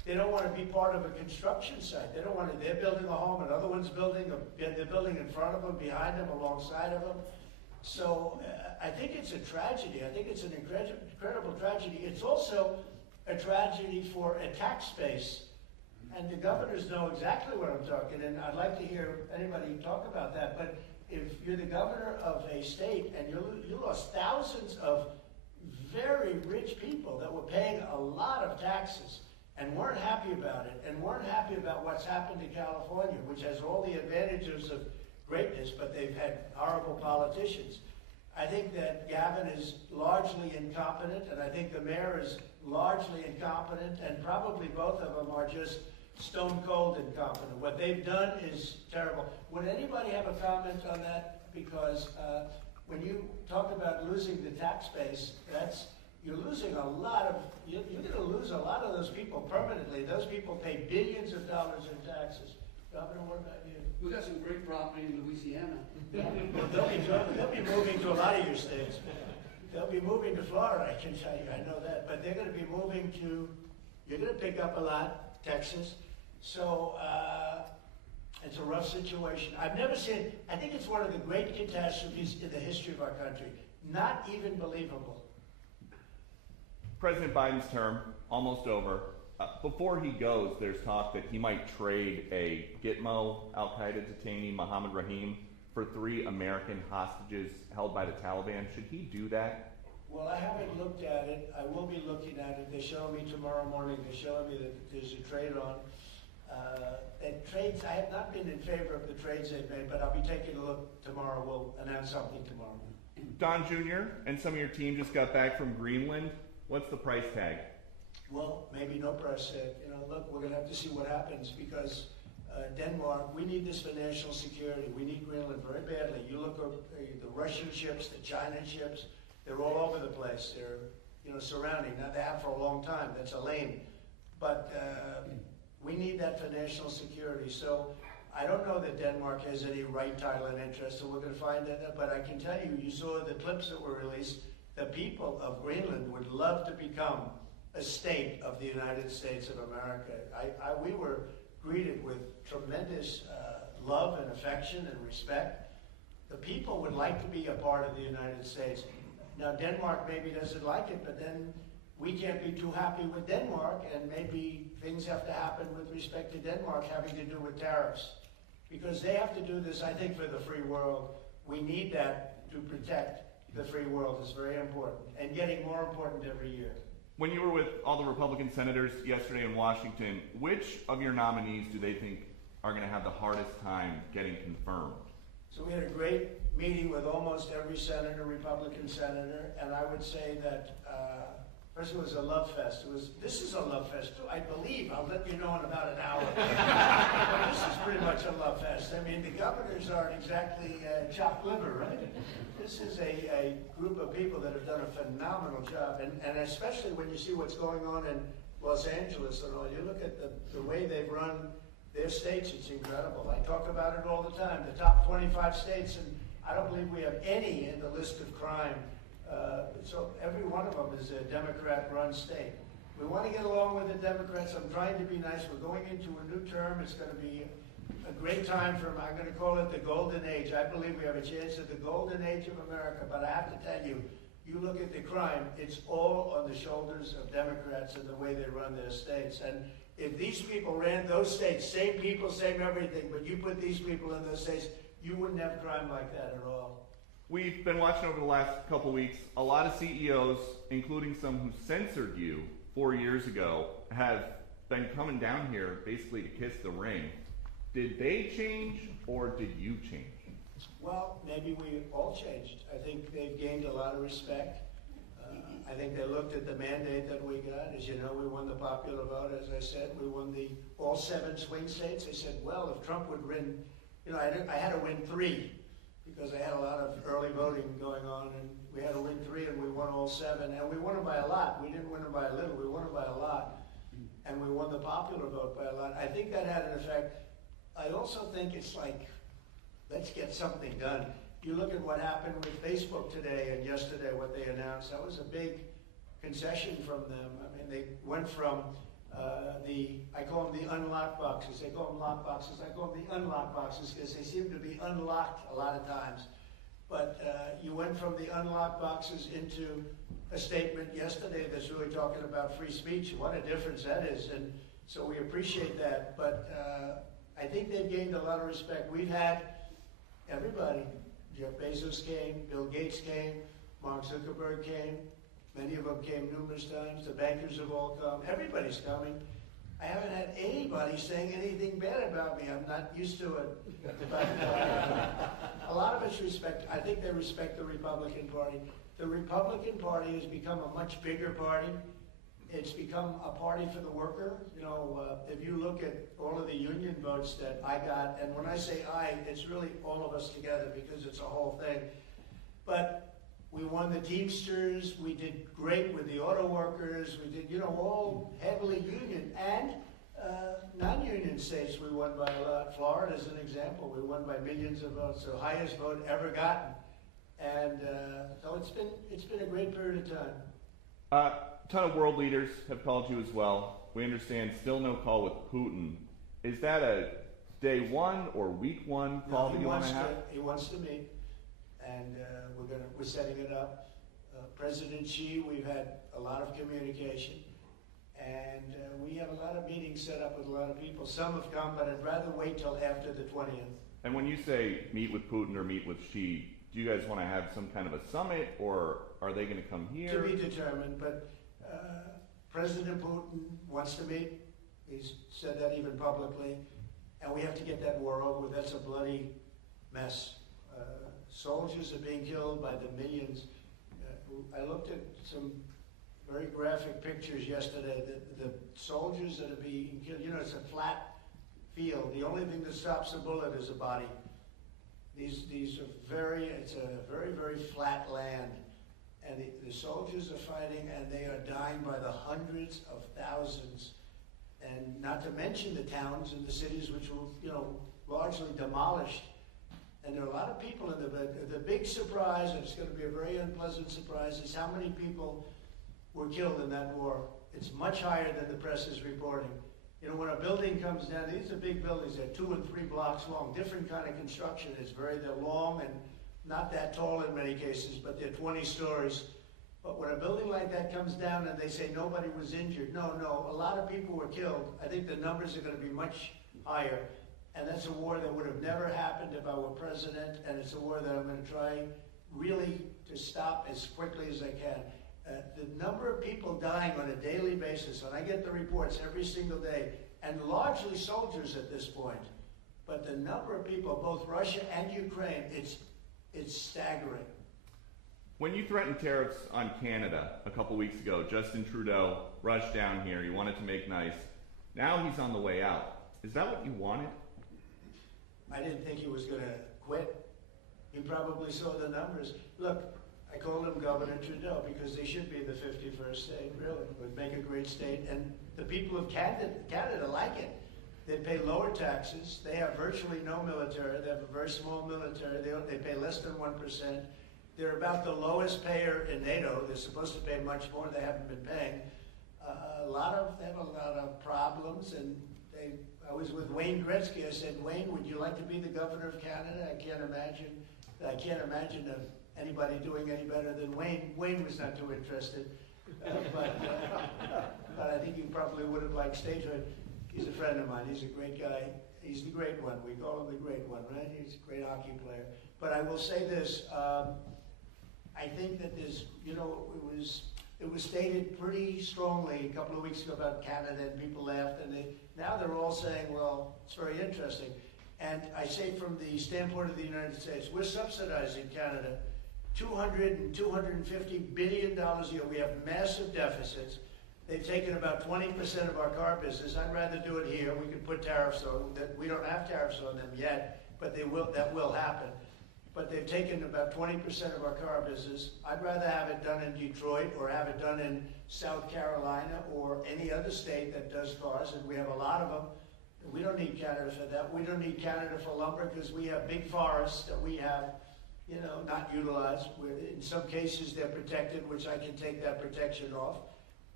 They don't want to be part of a construction site. They don't want to, they're building a home, another one's building, they're building in front of them, behind them, alongside of them. So I think it's a tragedy. I think it's an incredible tragedy. It's also a tragedy for a tax base. And the governors know exactly what I'm talking, and I'd like to hear anybody talk about that. But if you're the governor of a state and you lost thousands of very rich people that were paying a lot of taxes and weren't happy about it, and weren't happy about what's happened to California, which has all the advantages of greatness, but they've had horrible politicians. I think that Gavin is largely incompetent, and I think the mayor is largely incompetent, and probably both of them are just stone cold incompetent. What they've done is terrible. Would anybody have a comment on that? Because when you talk about losing the tax base, you're losing a lot of, you're going to lose a lot of those people permanently. Those people pay billions of dollars in taxes. Governor, what about you? We got some great property in Louisiana. They'll be moving to a lot of your states. They'll be moving to Florida, I can tell you, I know that. But they're going to be moving to, you're going to pick up a lot, Texas. So it's a rough situation. I've never seen, I think it's one of the great catastrophes in the history of our country. Not even believable. President Biden's term, almost over. Before he goes, there's talk that he might trade a Gitmo al-Qaeda detainee, Mohammed Rahim, for 3 American hostages held by the Taliban. Should he do that? Well, I haven't looked at it. I will be looking at it. They're showing me tomorrow morning. They're showing me that there's a trade on. And trades, I have not been in favor of the trades they've made, but I'll be taking a look tomorrow. We'll announce something tomorrow. Don Jr. and some of your team just got back from Greenland. What's the price tag? Well, maybe no price tag. You know, look, we're going to have to see what happens because Denmark, we need this for national security. We need Greenland very badly. You look at the Russian ships, the China ships, they're all over the place. They're, you know, surrounding. Now, they have for a long time. That's a lane. But we need that for national security. So I don't know that Denmark has any right, title, and interest, so we're going to find that. But I can tell you, you saw the clips that were released. The people of Greenland would love to become a state of the United States of America. We were greeted with tremendous love and affection and respect. The people would like to be a part of the United States. Now, Denmark maybe doesn't like it, but then we can't be too happy with Denmark, and maybe things have to happen with respect to Denmark having to do with tariffs. Because they have to do this, I think, for the free world. We need that to protect the free world. Is very important, and getting more important every year. When you were with all the Republican senators yesterday in Washington, which of your nominees do they think are going to have the hardest time getting confirmed? So we had a great meeting with almost every senator, Republican senator, and I would say that first it was a love fest. This is a love fest too, I believe. I'll let you know in about an hour. But this is pretty much a love fest. I mean, the governors aren't exactly chopped liver, right? This is a group of people that have done a phenomenal job, and especially when you see what's going on in Los Angeles and all. You look at the way they've run their states, it's incredible. I talk about it all the time, the top 25 states, and I don't believe we have any in the list of crime. So every one of them is a Democrat-run state. We want to get along with the Democrats. I'm trying to be nice. We're going into a new term. It's going to be a great time I'm going to call it the golden age. I believe we have a chance at the golden age of America, but I have to tell you, you look at the crime, it's all on the shoulders of Democrats and the way they run their states. And if these people ran those states, same people, same everything, but you put these people in those states, you wouldn't have crime like that at all. We've been watching over the last couple weeks, a lot of CEOs, including some who censored you 4 years ago, have been coming down here basically to kiss the ring. Did they change or did you change? Well, maybe we all changed. I think they've gained a lot of respect. I think they looked at the mandate that we got. As you know, we won the popular vote, as I said. We won all 7 swing states. They said, well, if Trump would win, you know, I had to win 3. Because I had a lot of early voting going on, and we had to win 3, and we won all 7, and we won them by a lot. We didn't win them by a little, we won them by a lot, and we won the popular vote by a lot. I think that had an effect. I also think it's like, let's get something done. You look at what happened with Facebook today and yesterday, what they announced, that was a big concession from them. I mean, they went from I call them the unlock boxes. They call them lock boxes. I call them the unlock boxes because they seem to be unlocked a lot of times. But you went from the unlock boxes into a statement yesterday that's really talking about free speech. What a difference that is. And so we appreciate that. But I think they've gained a lot of respect. We've had everybody. Jeff Bezos came, Bill Gates came, Mark Zuckerberg came. Many of them came numerous times. The bankers have all come. Everybody's coming. I haven't had anybody saying anything bad about me. I'm not used to it. But a lot of it's respect. I think they respect the Republican Party. The Republican Party has become a much bigger party. It's become a party for the worker. You know, if you look at all of the union votes that I got, and when I say I, it's really all of us together because it's a whole thing. But we won the Teamsters, we did great with the auto workers, we did, you know, all heavily union, and non-union states we won by a lot. Florida is an example, we won by millions of votes, the highest vote ever gotten. And so it's been a great period of time. A ton of world leaders have called you as well. We understand still no call with Putin. Is that a day one or week one call that you want to have? He wants to meet. And we're setting it up. President Xi, we've had a lot of communication, and we have a lot of meetings set up with a lot of people. Some have come, but I'd rather wait till after the 20th. And when you say meet with Putin or meet with Xi, do you guys want to have some kind of a summit, or are they going to come here? To be determined, but President Putin wants to meet. He's said that even publicly, and we have to get that war over with. That's a bloody mess. Soldiers are being killed by the millions. I looked at some very graphic pictures yesterday. The soldiers that are being killed, you know, it's a flat field. The only thing that stops a bullet is a body. It's a very, very flat land. And the soldiers are fighting, and they are dying by the hundreds of thousands. And not to mention the towns and the cities which were, you know, largely demolished. And there are a lot of people in the big surprise, and it's going to be a very unpleasant surprise, is how many people were killed in that war. It's much higher than the press is reporting. You know, when a building comes down, these are big buildings, they're 2 and 3 blocks long, different kind of construction. They're long and not that tall in many cases, but they're 20 stories. But when a building like that comes down and they say nobody was injured, no, a lot of people were killed. I think the numbers are going to be much higher. And that's a war that would have never happened if I were president, and it's a war that I'm going to try really to stop as quickly as I can. The number of people dying on a daily basis, and I get the reports every single day, and largely soldiers at this point, but the number of people, both Russia and Ukraine, it's staggering. When you threatened tariffs on Canada a couple weeks ago, Justin Trudeau rushed down here. He wanted to make nice. Now he's on the way out. Is that what you wanted? I didn't think he was going to quit. He probably saw the numbers. Look, I called him Governor Trudeau because they should be the 51st state, really. It would make a great state. And the people of Canada like it. They pay lower taxes. They have virtually no military. They have a very small military. They pay less than 1%. They're about the lowest payer in NATO. They're supposed to pay much more. They haven't been paying. They have a lot of problems, and I was with Wayne Gretzky. I said, Wayne, would you like to be the governor of Canada? I can't imagine anybody doing any better than Wayne. Wayne was not too interested, but I think he probably would have liked statehood. He's a friend of mine. He's a great guy. He's the great one. We call him the great one, right? He's a great hockey player. But I will say this. I think that there's, you know, it was stated pretty strongly a couple of weeks ago about Canada, and people laughed, and now they're all saying, well, it's very interesting. And I say from the standpoint of the United States, we're subsidizing Canada $200 and $250 billion a year. We have massive deficits. They've taken about 20% of our car business. I'd rather do it here. We could put tariffs on that. We don't have tariffs on them yet, but that will happen. But they've taken about 20% of our car business. I'd rather have it done in Detroit or have it done in South Carolina or any other state that does cars, and we have a lot of them. We don't need Canada for that. We don't need Canada for lumber because we have big forests that we have, you know, not utilized. In some cases they're protected, which I can take that protection off.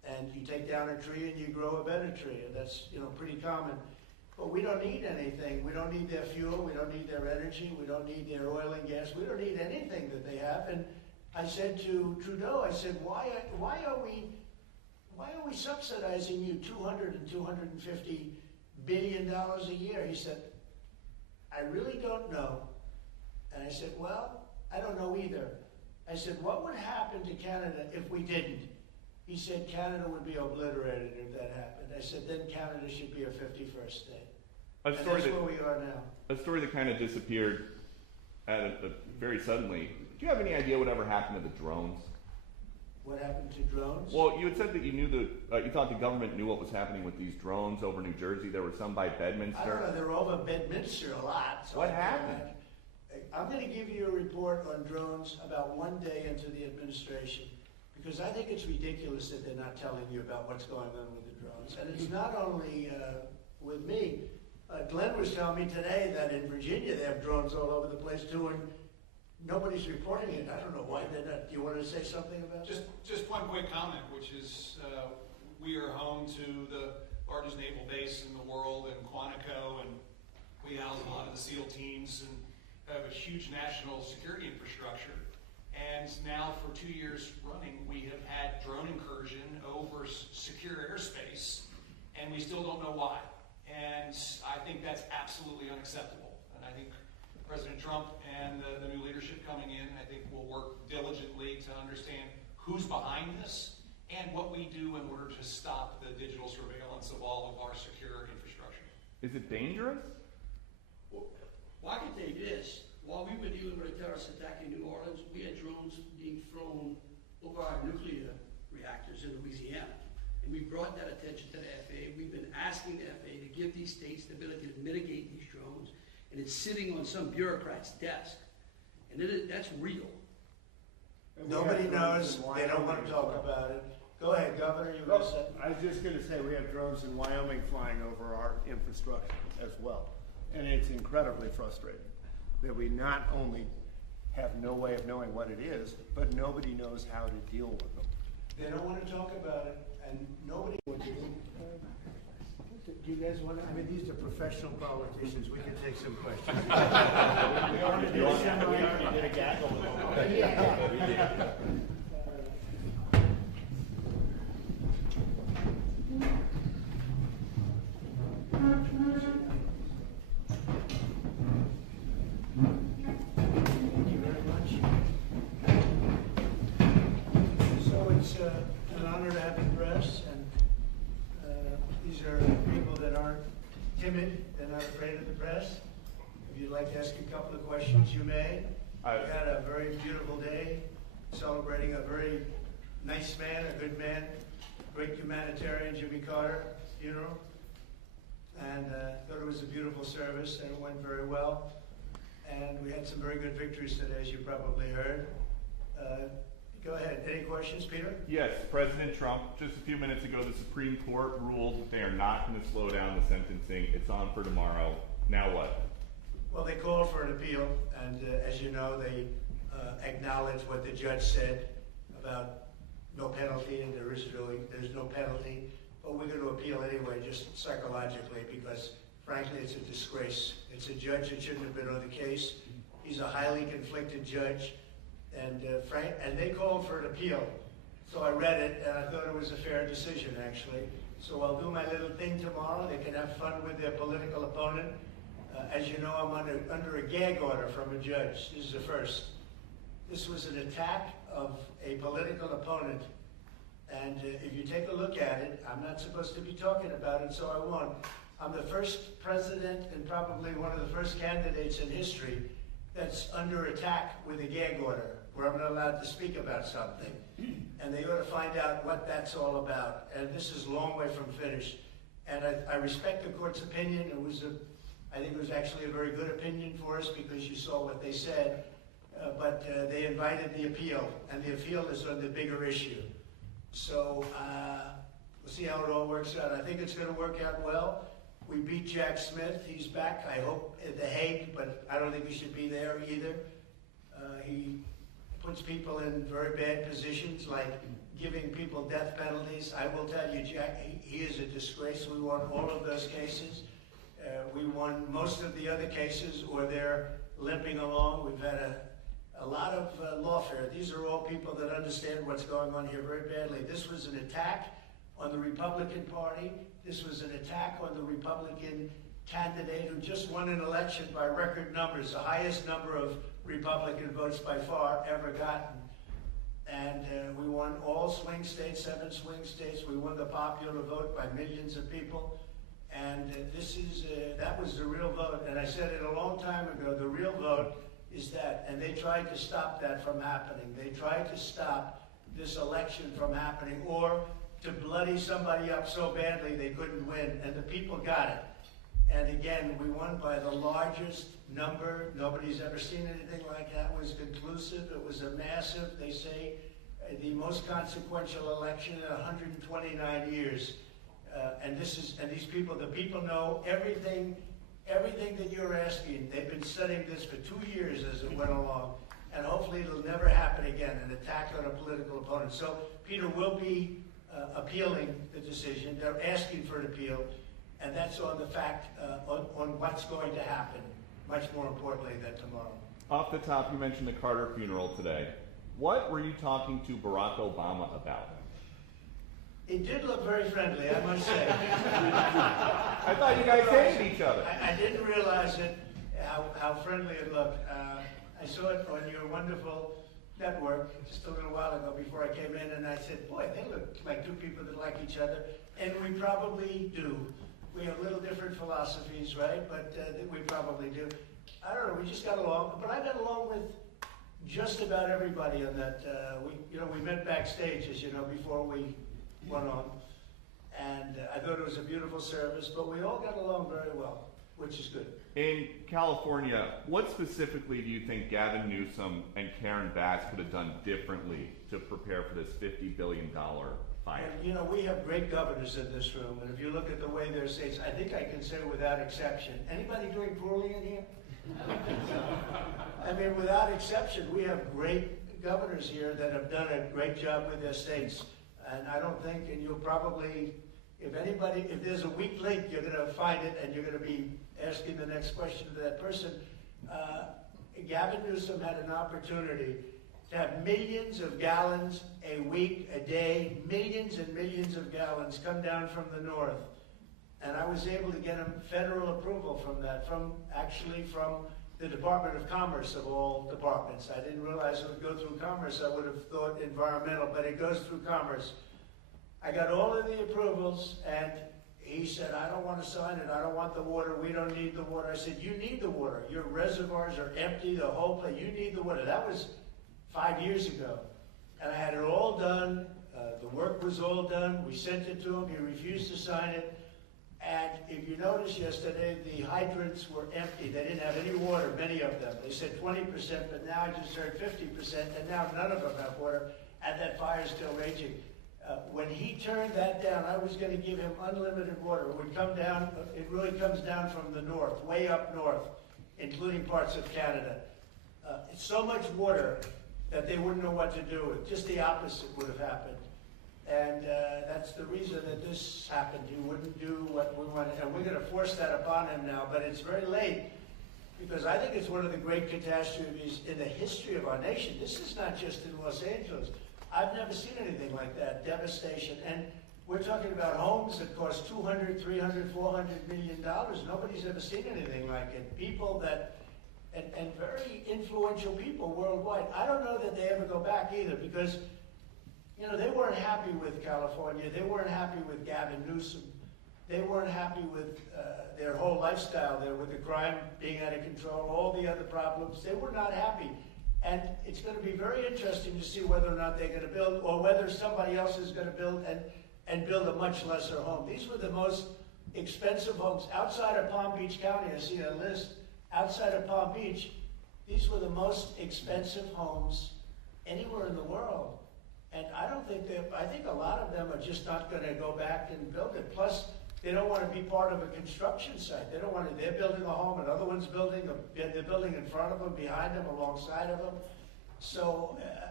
And you take down a tree and you grow a better tree, and that's, pretty common. But we don't need anything. We don't need their fuel. We don't need their energy. We don't need their oil and gas. We don't need anything that they have. And I said to Trudeau, I said, why are we subsidizing you $200 and $250 billion a year? He said, I really don't know. And I said, well, I don't know either. I said, what would happen to Canada if we didn't? He said, Canada would be obliterated if that happened. I said, then Canada should be a 51st state. And that's where we are now. A story that kind of disappeared very suddenly. Do you have any idea whatever happened to the drones? What happened to drones? Well, you had said that you thought the government knew what was happening with these drones over New Jersey. There were some by Bedminster. I don't know. They were over Bedminster a lot. So what happened? I'm going to give you a report on drones about one day into the administration, because I think it's ridiculous that they're not telling you about what's going on with the drones. And it's not only with me. Glenn was telling me today that in Virginia they have drones all over the place too, and nobody's reporting it. I don't know why they're not. Do you want to say something about that? Just one quick comment, which is we are home to the largest naval base in the world in Quantico, and we house a lot of the SEAL teams and have a huge national security infrastructure. And now for 2 years running, we have had drone incursion over secure airspace, and we still don't know why. And I think that's absolutely unacceptable. And I think President Trump and the new leadership coming in, I think will work diligently to understand who's behind this and what we do in order to stop the digital surveillance of all of our secure infrastructure. Is it dangerous? Well, I can tell you this. While we were dealing with a terrorist attack in New Orleans, we had drones being flown over our nuclear reactors in Louisiana. And we brought that attention to the FAA. We've been asking the FAA to give these states the ability to mitigate these drones. And it's sitting on some bureaucrat's desk. And that's real. Nobody knows. They don't want to talk about it. Go ahead, Governor. You were going to say? I was just going to say we have drones in Wyoming flying over our infrastructure as well. And it's incredibly frustrating that we not only have no way of knowing what it is, but nobody knows how to deal with them. They don't want to talk about it, and nobody. Do you guys want to? I mean, these are professional politicians. We can take some questions. We already did a gaggle with them. Yeah. We did. Thank you very much. So it's an honor to have the press, and these are people that aren't timid, they're not afraid of the press. If you'd like to ask a couple of questions, you may. We had a very beautiful day, celebrating a very nice man, a good man, great humanitarian, Jimmy Carter, funeral. And thought it was a beautiful service, and it went very well. And we had some very good victories today, as you probably heard. Go ahead. Any questions, Peter? Yes, President Trump, just a few minutes ago, the Supreme Court ruled that they are not going to slow down the sentencing. It's on for tomorrow. Now what? Well, they called for an appeal, and as you know, they acknowledged what the judge said about no penalty, and there's no penalty. But we're going to appeal anyway, just psychologically, because frankly, it's a disgrace. It's a judge that shouldn't have been on the case. He's a highly conflicted judge. And they called for an appeal. So I read it, and I thought it was a fair decision, actually. So I'll do my little thing tomorrow. They can have fun with their political opponent. As you know, I'm under a gag order from a judge. This is the first. This was an attack of a political opponent. And if you take a look at it, I'm not supposed to be talking about it, so I won't. I'm the first president and probably one of the first candidates in history that's under attack with a gag order, where I'm not allowed to speak about something. And they ought to find out what that's all about. And this is a long way from finished. And I respect the court's opinion. I think it was actually a very good opinion for us, because you saw what they said. But they invited the appeal, and the appeal is on the bigger issue. So we'll see how it all works out. I think it's going to work out well. We beat Jack Smith. He's back, I hope, at The Hague, but I don't think he should be there either. He puts people in very bad positions, like giving people death penalties. I will tell you, Jack, he is a disgrace. We won all of those cases. We won most of the other cases, or they're limping along. We've had a lot of lawfare. These are all people that understand what's going on here very badly. This was an attack on the Republican Party. This was an attack on the Republican candidate who just won an election by record numbers, the highest number of Republican votes by far ever gotten. And we won all swing states, 7 swing states. We won the popular vote by millions of people. And that was the real vote. And I said it a long time ago, the real vote is that. And they tried to stop that from happening. They tried to stop this election from happening, or to bloody somebody up so badly they couldn't win. And the people got it. And again, we won by the largest number. Nobody's ever seen anything like that. It was conclusive. It was a massive, they say, the most consequential election in 129 years. And these people, the people know everything that you're asking. They've been studying this for 2 years as it went along. And hopefully it'll never happen again, an attack on a political opponent. So Peter will be appealing the decision. They're asking for an appeal. And that's on the fact, on what's going to happen, much more importantly than tomorrow. Off the top, you mentioned the Carter funeral today. What were you talking to Barack Obama about? It did look very friendly, I must say. I thought you guys hated each other. I didn't realize it, how friendly it looked. I saw it on your wonderful network just a little while ago before I came in, and I said, boy, they look like two people that like each other. And we probably do. We have little different philosophies, right? But we probably do. I don't know, we just got along. But I got along with just about everybody on that. We met backstage, as you know, before we went on. And I thought it was a beautiful service, but we all got along very well, which is good. In California, what specifically do you think Gavin Newsom and Karen Bass could have done differently to prepare for this $50 billion fire? And, we have great governors in this room, and if you look at the way their states, I think I can say without exception. Anybody doing poorly in here? I mean, without exception, we have great governors here that have done a great job with their states. And I don't think, and you'll probably, if there's a weak link, you're going to find it, and you're going to be asking the next question to that person. Gavin Newsom had an opportunity to have millions of gallons a week, a day, millions and millions of gallons come down from the north. And I was able to get him federal approval from that, from the Department of Commerce of all departments. I didn't realize it would go through Commerce. I would have thought environmental, but it goes through Commerce. I got all of the approvals, and he said, I don't want to sign it. I don't want the water. We don't need the water. I said, you need the water. Your reservoirs are empty, the whole place. You need the water. That was 5 years ago. And I had it all done. The work was all done. We sent it to him. He refused to sign it. And if you noticed yesterday, the hydrants were empty. They didn't have any water, many of them. They said 20%, but now I just heard 50%, and now none of them have water, and that fire's still raging. When he turned that down, I was going to give him unlimited water. It would come down, it really comes down from the north, way up north, including parts of Canada. It's so much water that they wouldn't know what to do with. Just the opposite would have happened. And that's the reason that this happened. He wouldn't do what we wanted. And we're going to force that upon him now. But it's very late, because I think it's one of the great catastrophes in the history of our nation. This is not just in Los Angeles. I've never seen anything like that, devastation. And we're talking about homes that cost $200, $300, $400 million. Nobody's ever seen anything like it. People that, and very influential people worldwide. I don't know that they ever go back either, because they weren't happy with California. They weren't happy with Gavin Newsom. They weren't happy with their whole lifestyle there, with the crime being out of control, all the other problems. They were not happy. And it's going to be very interesting to see whether or not they're going to build, or whether somebody else is going to build and build a much lesser home. These were the most expensive homes. Outside of Palm Beach County, I see a list, outside of Palm Beach, these were the most expensive homes anywhere in the world. And I think a lot of them are just not going to go back and build it. Plus, they don't want to be part of a construction site. They're building a home, another one's building, they're building in front of them, behind them, alongside of them. So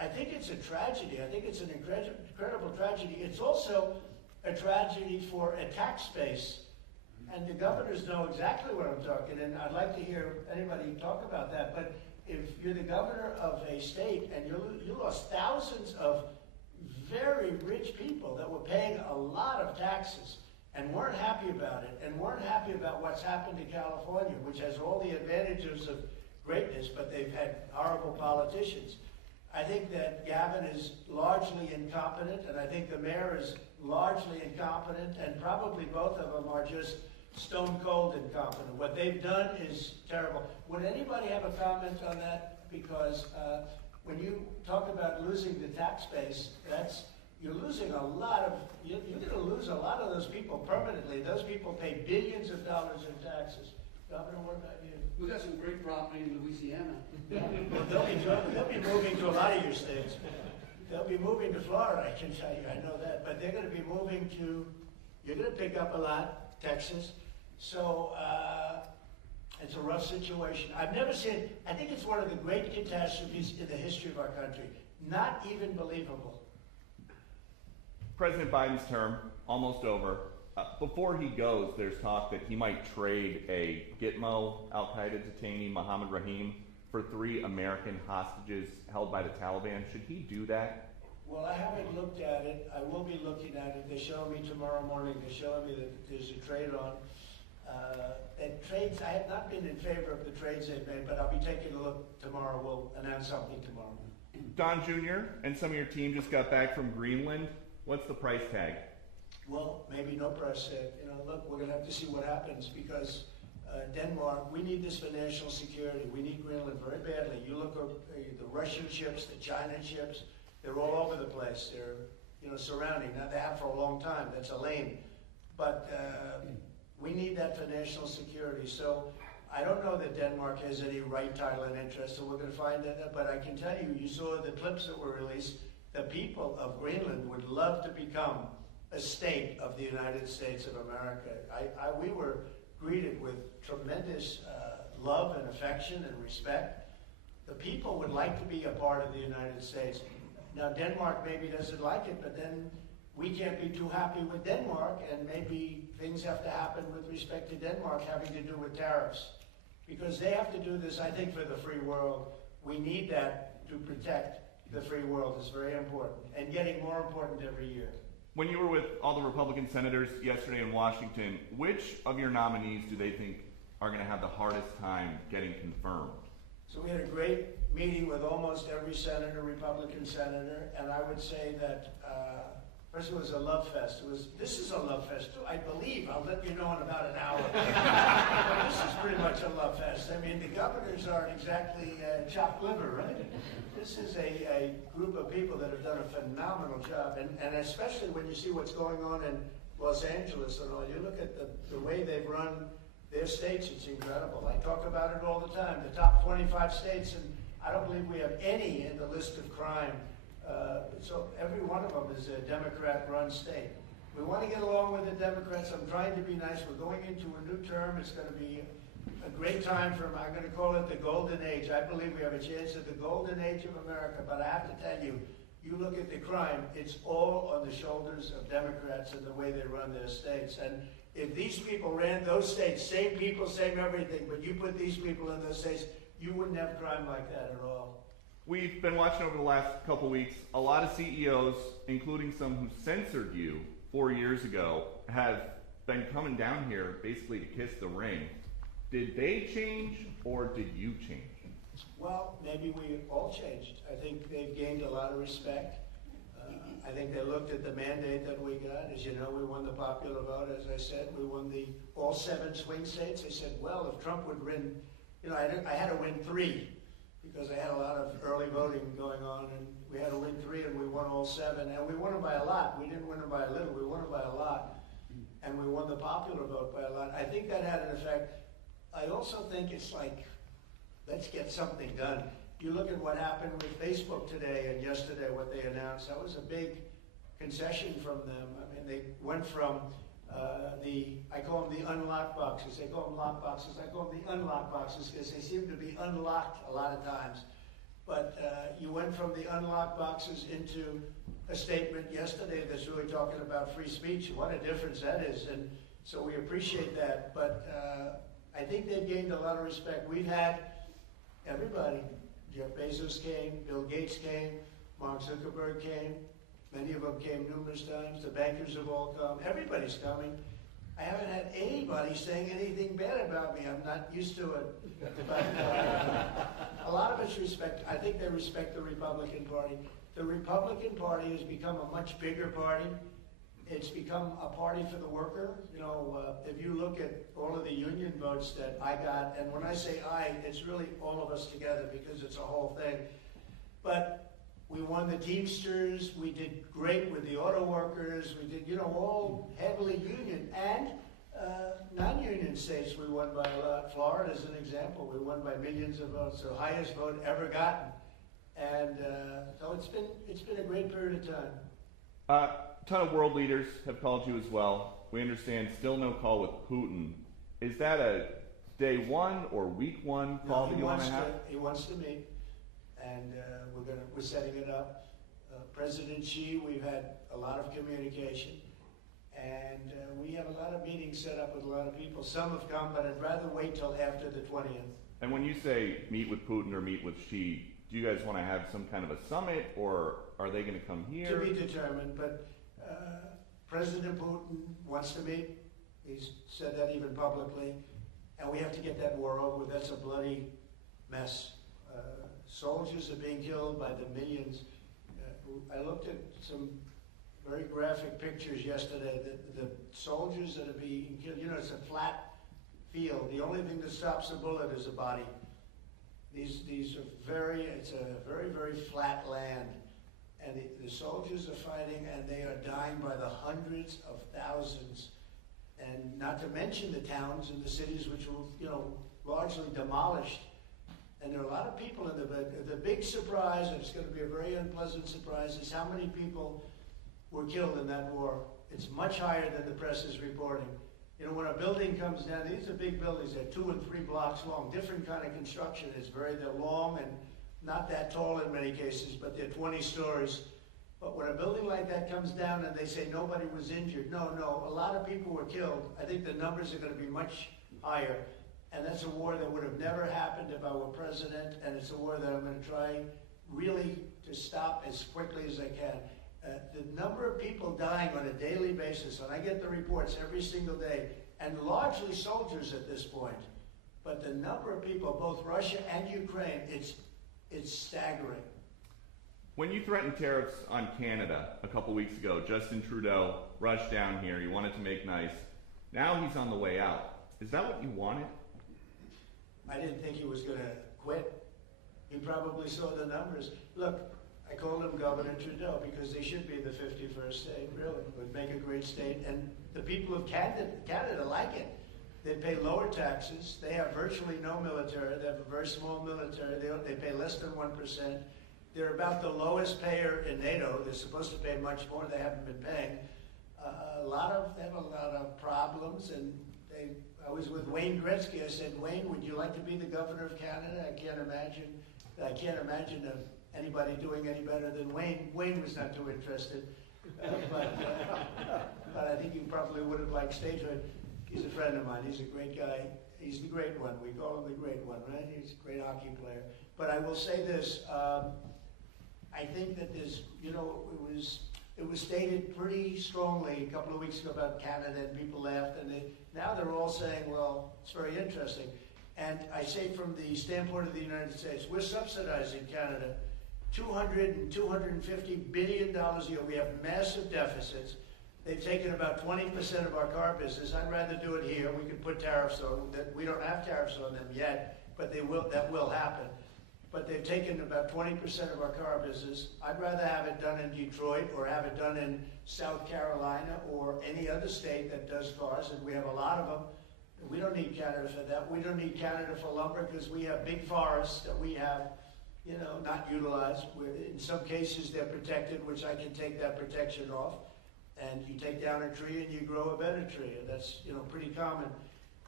I think it's a tragedy. I think it's an incredible tragedy. It's also a tragedy for a tax base. And the governors know exactly what I'm talking, and I'd like to hear anybody talk about that. But if you're the governor of a state and you lost thousands of very rich people that were paying a lot of taxes and weren't happy about it, and weren't happy about what's happened to California, which has all the advantages of greatness, but they've had horrible politicians. I think that Gavin is largely incompetent, and I think the mayor is largely incompetent, and probably both of them are just stone cold incompetent. What they've done is terrible. Would anybody have a comment on that? Because when you talk about losing the tax base, you're losing a lot of, you're going to lose a lot of those people permanently. Those people pay billions of dollars in taxes. Governor, what about you? We got some great property in Louisiana. Well, they'll be moving to a lot of your states. They'll be moving to Florida, I can tell you, I know that. But they're going to be moving to, you're going to pick up a lot, Texas. So it's a rough situation. I've never seen, I think it's one of the great catastrophes in the history of our country. Not even believable. President Biden's term, almost over. Before he goes, there's talk that he might trade a Gitmo al-Qaeda detainee, Mohammed Rahim, for 3 American hostages held by the Taliban. Should he do that? Well, I haven't looked at it. I will be looking at it. They're showing me tomorrow morning. They're showing me that there's a trade on. And trades, I have not been in favor of the trades they've made, but I'll be taking a look tomorrow. We'll announce something tomorrow. Don Jr. and some of your team just got back from Greenland. What's the price tag? Well, maybe no price tag. Look, we're going to have to see what happens because Denmark, we need this for national security. We need Greenland very badly. You look at the Russian ships, the China ships, they're all over the place. They're, surrounding. Now, they have for a long time. That's a lane. But we need that for national security. So I don't know that Denmark has any right, title, and interest, so we're going to find that. But I can tell you, you saw the clips that were released. The people of Greenland would love to become a state of the United States of America. We were greeted with tremendous love and affection and respect. The people would like to be a part of the United States. Now, Denmark maybe doesn't like it, but then we can't be too happy with Denmark, and maybe things have to happen with respect to Denmark having to do with tariffs. Because they have to do this, I think, for the free world. We need that to protect the free world. It's very important, and getting more important every year. When you were with all the Republican senators yesterday in Washington, which of your nominees do they think are going to have the hardest time getting confirmed? So we had a great meeting with almost every senator, Republican senator, and I would say that first it was a love fest. This is a love fest too, I believe. I'll let you know in about an hour. But this is pretty much a love fest. I mean, the governors aren't exactly chopped liver, right? This is a group of people that have done a phenomenal job, and especially when you see what's going on in Los Angeles and all. You look at the way they've run their states, it's incredible. I talk about it all the time, the top 25 states, and I don't believe we have any in the list of crime. So every one of them is a Democrat-run state. We want to get along with the Democrats. I'm trying to be nice. We're going into a new term. It's going to be a great time for them. I'm going to call it the golden age. I believe we have a chance at the golden age of America, but I have to tell you, you look at the crime, it's all on the shoulders of Democrats and the way they run their states. And if these people ran those states, same people, same everything, but you put these people in those states, you wouldn't have crime like that at all. We've been watching over the last couple weeks, a lot of CEOs, including some who censored you 4 years ago, have been coming down here basically to kiss the ring. Did they change or did you change? Well, maybe we all changed. I think they've gained a lot of respect. I think they looked at the mandate that we got. As you know, we won the popular vote, as I said. We won all 7 swing states. They said, well, if Trump would win, I had to win 3 because I had a lot of early voting going on, and we had to win 3, and we won all 7. And we won them by a lot. We didn't win them by a little. We won them by a lot. And we won the popular vote by a lot. I think that had an effect. I also think it's like, let's get something done. You look at what happened with Facebook today and yesterday, what they announced. That was a big concession from them. I mean, they went from I call them the unlocked boxes. They call them lock boxes. I call them the unlocked boxes because they seem to be unlocked a lot of times. But you went from the unlocked boxes into a statement yesterday that's really talking about free speech. What a difference that is. And so we appreciate that. But I think they've gained a lot of respect. We've had everybody. Jeff Bezos came, Bill Gates came, Mark Zuckerberg came. Many of them came numerous times. The bankers have all come. Everybody's coming. I haven't had anybody saying anything bad about me. I'm not used to it. But a lot of it's respect. I think they respect the Republican Party. The Republican Party has become a much bigger party. It's become a party for the worker. You know, if you look at all of the union votes that I got, and when I say I, it's really all of us together because it's a whole thing. But we won the Teamsters. We did great with the auto workers. We did, you know, all heavily union. And non-union states we won by a lot. Florida is an example. We won by millions of votes, the highest vote ever gotten. And so it's been a great period of time. A ton of world leaders have called you as well. We understand still no call with Putin. Is that a day one or week one call that you want to have? He wants to meet, and we're setting it up. President Xi, we've had a lot of communication, and we have a lot of meetings set up with a lot of people. Some have come, but I'd rather wait till after the 20th. And when you say meet with Putin or meet with Xi, do you guys want to have some kind of a summit, or are they going to come here? To be determined, but President Putin wants to meet. He's said that even publicly, and we have to get that war over with. That's a bloody mess. Soldiers are being killed by the millions. I looked at some very graphic pictures yesterday. The soldiers that are being killed, you know, it's a flat field. The only thing that stops a bullet is a body. These are it's a very, very flat land. And the soldiers are fighting, and they are dying by the hundreds of thousands. And not to mention the towns and the cities which were, you know, largely demolished. And there are a lot of people in the big surprise, and it's going to be a very unpleasant surprise, is how many people were killed in that war. It's much higher than the press is reporting. You know, when a building comes down, these are big buildings, they're 2 and 3 blocks long, different kind of construction. They're long and not that tall in many cases, but they're 20 stories. But when a building like that comes down and they say nobody was injured, no, a lot of people were killed. I think the numbers are going to be much higher. And that's a war that would have never happened if I were president, and it's a war that I'm going to try really to stop as quickly as I can. The number of people dying on a daily basis, and I get the reports every single day, and largely soldiers at this point, but the number of people, both Russia and Ukraine, it's staggering. When you threatened tariffs on Canada a couple weeks ago, Justin Trudeau rushed down here. He wanted to make nice. Now he's on the way out. Is that what you wanted? I didn't think he was going to quit. He probably saw the numbers. Look, I called him Governor Trudeau because they should be the 51st state, really. It would make a great state. And the people of Canada like it. They pay lower taxes. They have virtually no military. They have a very small military. They pay less than 1%. They're about the lowest payer in NATO. They're supposed to pay much more. They haven't been paying. They have a lot of problems. And I was with Wayne Gretzky. I said, Wayne, would you like to be the governor of Canada? I can't imagine anybody doing any better than Wayne. Wayne was not too interested. But I think you probably would have liked statehood. He's a friend of mine. He's a great guy. He's the great one. We call him the great one, right? He's a great hockey player. But I will say this. I think that there's, you know, it was stated pretty strongly a couple of weeks ago about Canada, and people laughed, and now they're all saying, well, it's very interesting. And I say from the standpoint of the United States, we're subsidizing Canada $200 and $250 billion a year. We have massive deficits. They've taken about 20% of our car business. I'd rather do it here. We could put tariffs on that. We don't have tariffs on them yet, but that will happen. But they've taken about 20% of our car business. I'd rather have it done in Detroit or have it done in South Carolina or any other state that does cars, and we have a lot of them. We don't need Canada for that. We don't need Canada for lumber because we have big forests that we have, you know, not utilized. In some cases, they're protected, which I can take that protection off. And you take down a tree and you grow a better tree. And that's, you know, pretty common.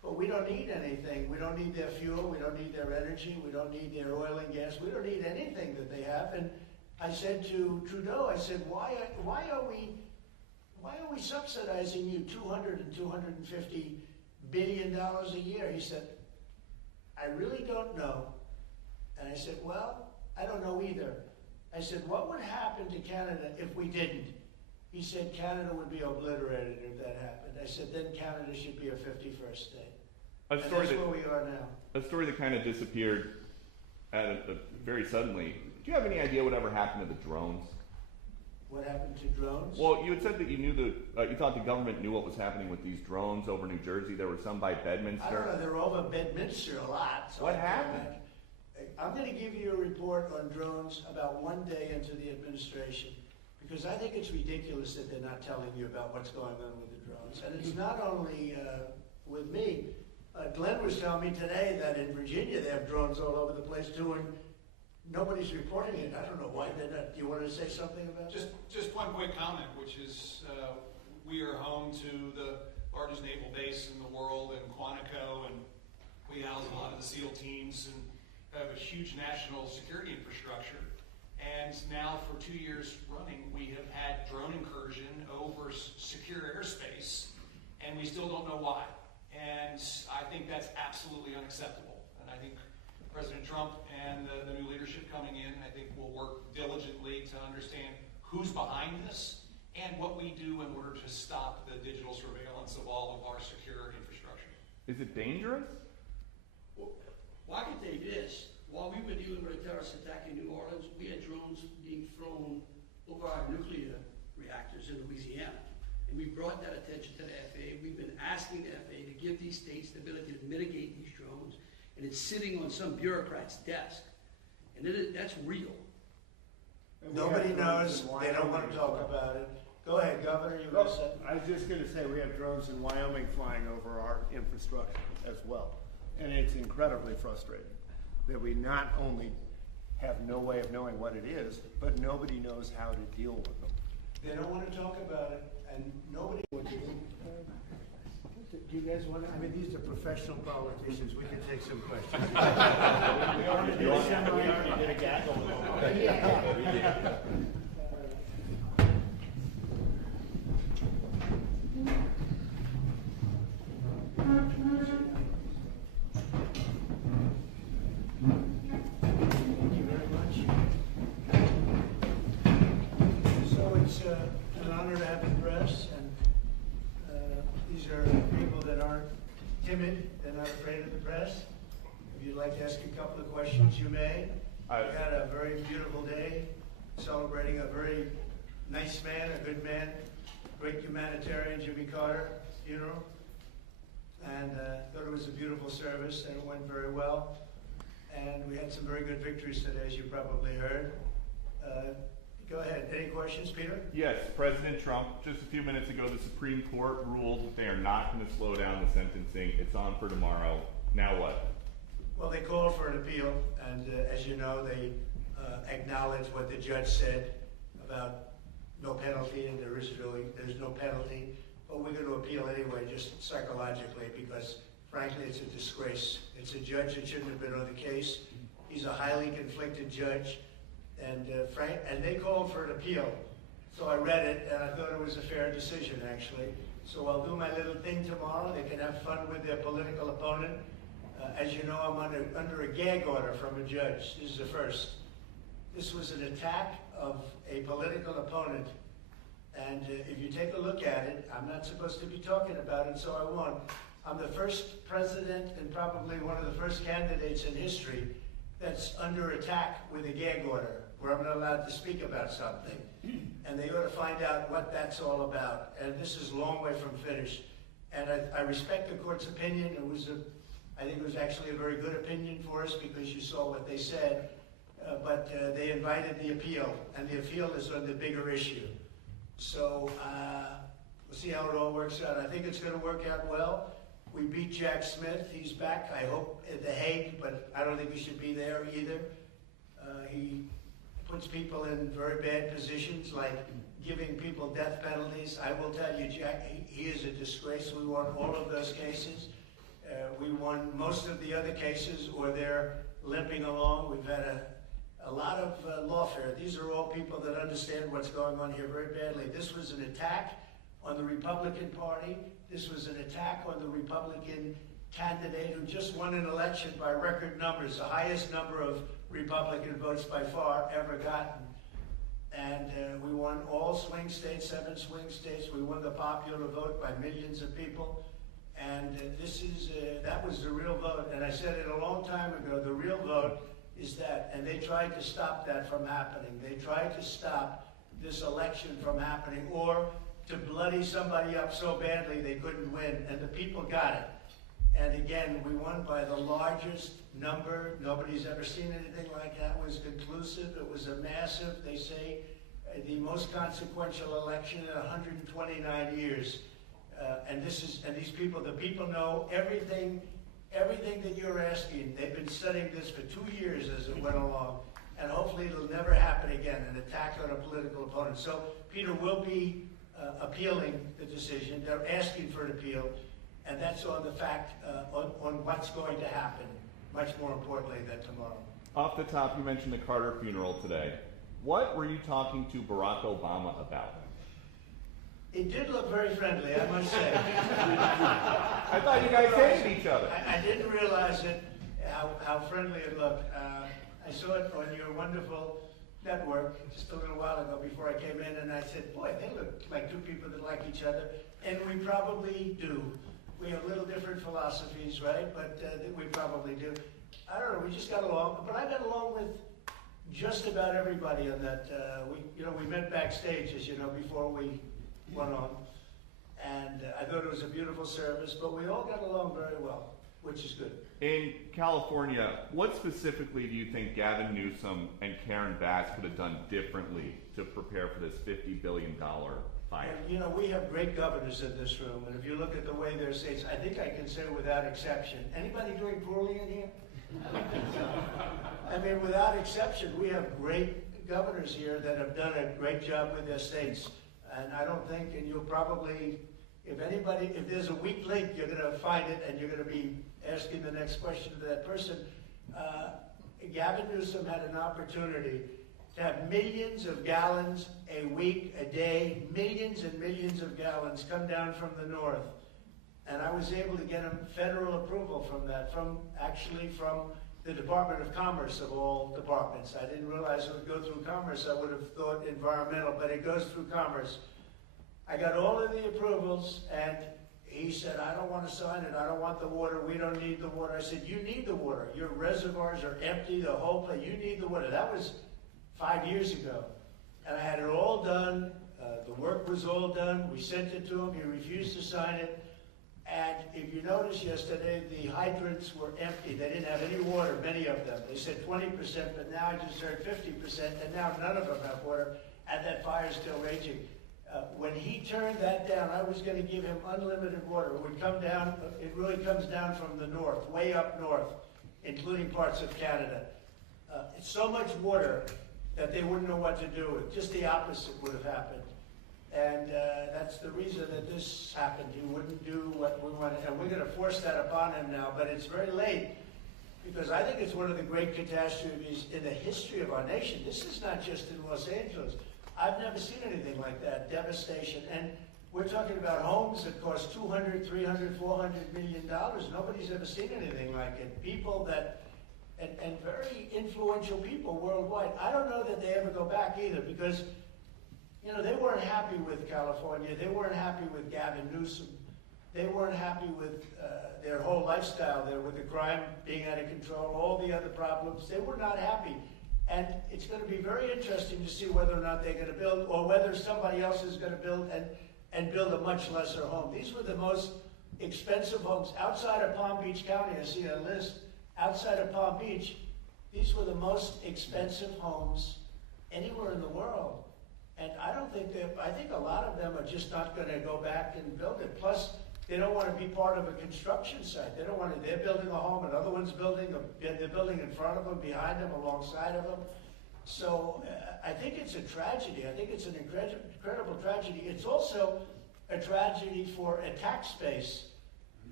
But we don't need anything. We don't need their fuel. We don't need their energy. We don't need their oil and gas. We don't need anything that they have. And I said to Trudeau, I said, why are we subsidizing you $200 and $250 billion a year? He said, I really don't know. And I said, well, I don't know either. I said, what would happen to Canada if we didn't? He said, Canada would be obliterated if that happened. I said, then Canada should be a 51st state. And that's where we are now. A story that kind of disappeared very suddenly. Do you have any idea whatever happened to the drones? What happened to drones? Well, you had said that you thought the government knew what was happening with these drones over New Jersey. There were some by Bedminster. I don't know. They're over Bedminster a lot. So What happened? I'm going to give you a report on drones about one day into the administration, because I think it's ridiculous that they're not telling you about what's going on with the drones. And it's not only with me. Glenn was telling me today that in Virginia they have drones all over the place too, and nobody's reporting it. I don't know why they're not. Do you want to say something about that? Just one quick comment, which is we are home to the largest naval base in the world in Quantico, and we house a lot of the SEAL teams and have a huge national security infrastructure. And now for 2 years running, we have had drone incursion over secure airspace, and we still don't know why. And I think that's absolutely unacceptable. And I think President Trump and the new leadership coming in, I think, will work diligently to understand who's behind this and what we do in order to stop the digital surveillance of all of our secure infrastructure. Is it dangerous? Well, I can tell you this. While we were dealing with a terrorist attack in New Orleans, we had drones being thrown over our nuclear reactors in Louisiana. And we brought that attention to the FAA. We've been asking the FAA to give these states the ability to mitigate these drones. And it's sitting on some bureaucrat's desk. And that's real. Nobody knows. They don't want to talk about it. Go ahead, Governor. You were going to say. I was just going to say we have drones in Wyoming flying over our infrastructure as well. And it's incredibly frustrating that we not only have no way of knowing what it is, but nobody knows how to deal with them. They don't want to talk about it, and nobody would. Do you guys want to? I mean, these are professional politicians. We can take some questions. we already did a gaggle. Yeah. We did. Thank you very much. So it's an honor to have the press, and these are people that aren't timid, they're not afraid of the press. If you'd like to ask a couple of questions, you may. We had a very beautiful day, celebrating a very nice man, a good man, great humanitarian, Jimmy Carter, funeral. And thought it was a beautiful service, and it went very well. And we had some very good victories today, as you probably heard. Go ahead. Any questions, Peter? Yes, President Trump, just a few minutes ago, the Supreme Court ruled that they are not going to slow down the sentencing. It's on for tomorrow. Now what? Well, they called for an appeal, and as you know, they acknowledged what the judge said about no penalty, and there's no penalty. But we're going to appeal anyway, just psychologically, because frankly, it's a disgrace. It's a judge that shouldn't have been on the case. He's a highly conflicted judge, and they called for an appeal. So I read it, and I thought it was a fair decision, actually. So I'll do my little thing tomorrow. They can have fun with their political opponent. As you know, I'm under a gag order from a judge. This is the first. This was an attack of a political opponent. And if you take a look at it, I'm not supposed to be talking about it, so I won't. I'm the first president and probably one of the first candidates in history that's under attack with a gag order, where I'm not allowed to speak about something. And they ought to find out what that's all about. And this is a long way from finished. And I respect the court's opinion. I think it was actually a very good opinion for us, because you saw what they said. But they invited the appeal, and the appeal is on the bigger issue. So we'll see how it all works out. I think it's going to work out well. We beat Jack Smith. He's back, I hope, at The Hague, but I don't think he should be there either. He puts people in very bad positions, like giving people death penalties. I will tell you, Jack, he is a disgrace. We want all of those cases. We won most of the other cases, or they're limping along. We've had a lot of lawfare. These are all people that understand what's going on here very badly. This was an attack on the Republican Party. This was an attack on the Republican candidate who just won an election by record numbers, the highest number of Republican votes by far ever gotten. And we won all swing states, 7 swing states. We won the popular vote by millions of people. And that was the real vote. And I said it a long time ago, the real vote is that. And they tried to stop that from happening. They tried to stop this election from happening, or to bloody somebody up so badly they couldn't win. And the people got it. And again, we won by the largest number. Nobody's ever seen anything like that. It was conclusive. It was a massive, they say, the most consequential election in 129 years. And these people, the people know everything that you're asking. They've been studying this for 2 years as it went along. And hopefully it'll never happen again, an attack on a political opponent. So Peter will be appealing the decision. They're asking for an appeal. And that's on the fact, on what's going to happen, much more importantly than tomorrow. Off the top, you mentioned the Carter funeral today. What were you talking to Barack Obama about? It did look very friendly, I must say. I thought you guys hated each other. I didn't realize it, how friendly it looked. I saw it on your wonderful network just a little while ago before I came in, and I said, boy, they look like two people that like each other. And we probably do. We have little different philosophies, right? But we probably do. I don't know, we just got along. But I got along with just about everybody on that. We met backstage, as you know, before we went on. And I thought it was a beautiful service, but we all got along very well, which is good. In California, what specifically do you think Gavin Newsom and Karen Bass could have done differently to prepare for this $50 billion fire? And, we have great governors in this room, and if you look at the way their states, I think I can say without exception. Anybody doing poorly in here? I mean, without exception, we have great governors here that have done a great job with their states. And I don't think, and you'll probably, if there's a weak link, you're going to find it, and you're going to be asking the next question to that person. Gavin Newsom had an opportunity to have millions of gallons a week, a day, millions and millions of gallons come down from the north. And I was able to get him federal approval from that, from the Department of Commerce of all departments. I didn't realize it would go through Commerce. I would have thought environmental, but it goes through Commerce. I got all of the approvals, and he said, I don't want to sign it. I don't want the water. We don't need the water. I said, you need the water. Your reservoirs are empty, the whole place. You need the water. That was 5 years ago. And I had it all done. The work was all done. We sent it to him. He refused to sign it. And if you notice yesterday, the hydrants were empty. They didn't have any water, many of them. They said 20%, but now I just heard 50%, and now none of them have water, and that fire's still raging. When he turned that down, I was going to give him unlimited water. It would come down, it really comes down from the north, way up north, including parts of Canada. It's so much water that they wouldn't know what to do with. Just the opposite would have happened. And that's the reason that this happened. He wouldn't do what we wanted. And we're going to force that upon him now, but it's very late. Because I think it's one of the great catastrophes in the history of our nation. This is not just in Los Angeles. I've never seen anything like that, devastation. And we're talking about homes that cost $200, $300, $400 million. Nobody's ever seen anything like it. People that, and very influential people worldwide. I don't know that they ever go back either, because they weren't happy with California. They weren't happy with Gavin Newsom. They weren't happy with their whole lifestyle there, with the crime being out of control, all the other problems. They were not happy. And it's going to be very interesting to see whether or not they're going to build, or whether somebody else is going to build and build a much lesser home. These were the most expensive homes outside of Palm Beach County. I see a list. Outside of Palm Beach, these were the most expensive homes anywhere in the world. And I think a lot of them are just not going to go back and build it. Plus, they don't want to be part of a construction site. They don't want to, they're building a home, another one's building, they're building in front of them, behind them, alongside of them. So I think it's a tragedy. I think it's an incredible tragedy. It's also a tragedy for a tax base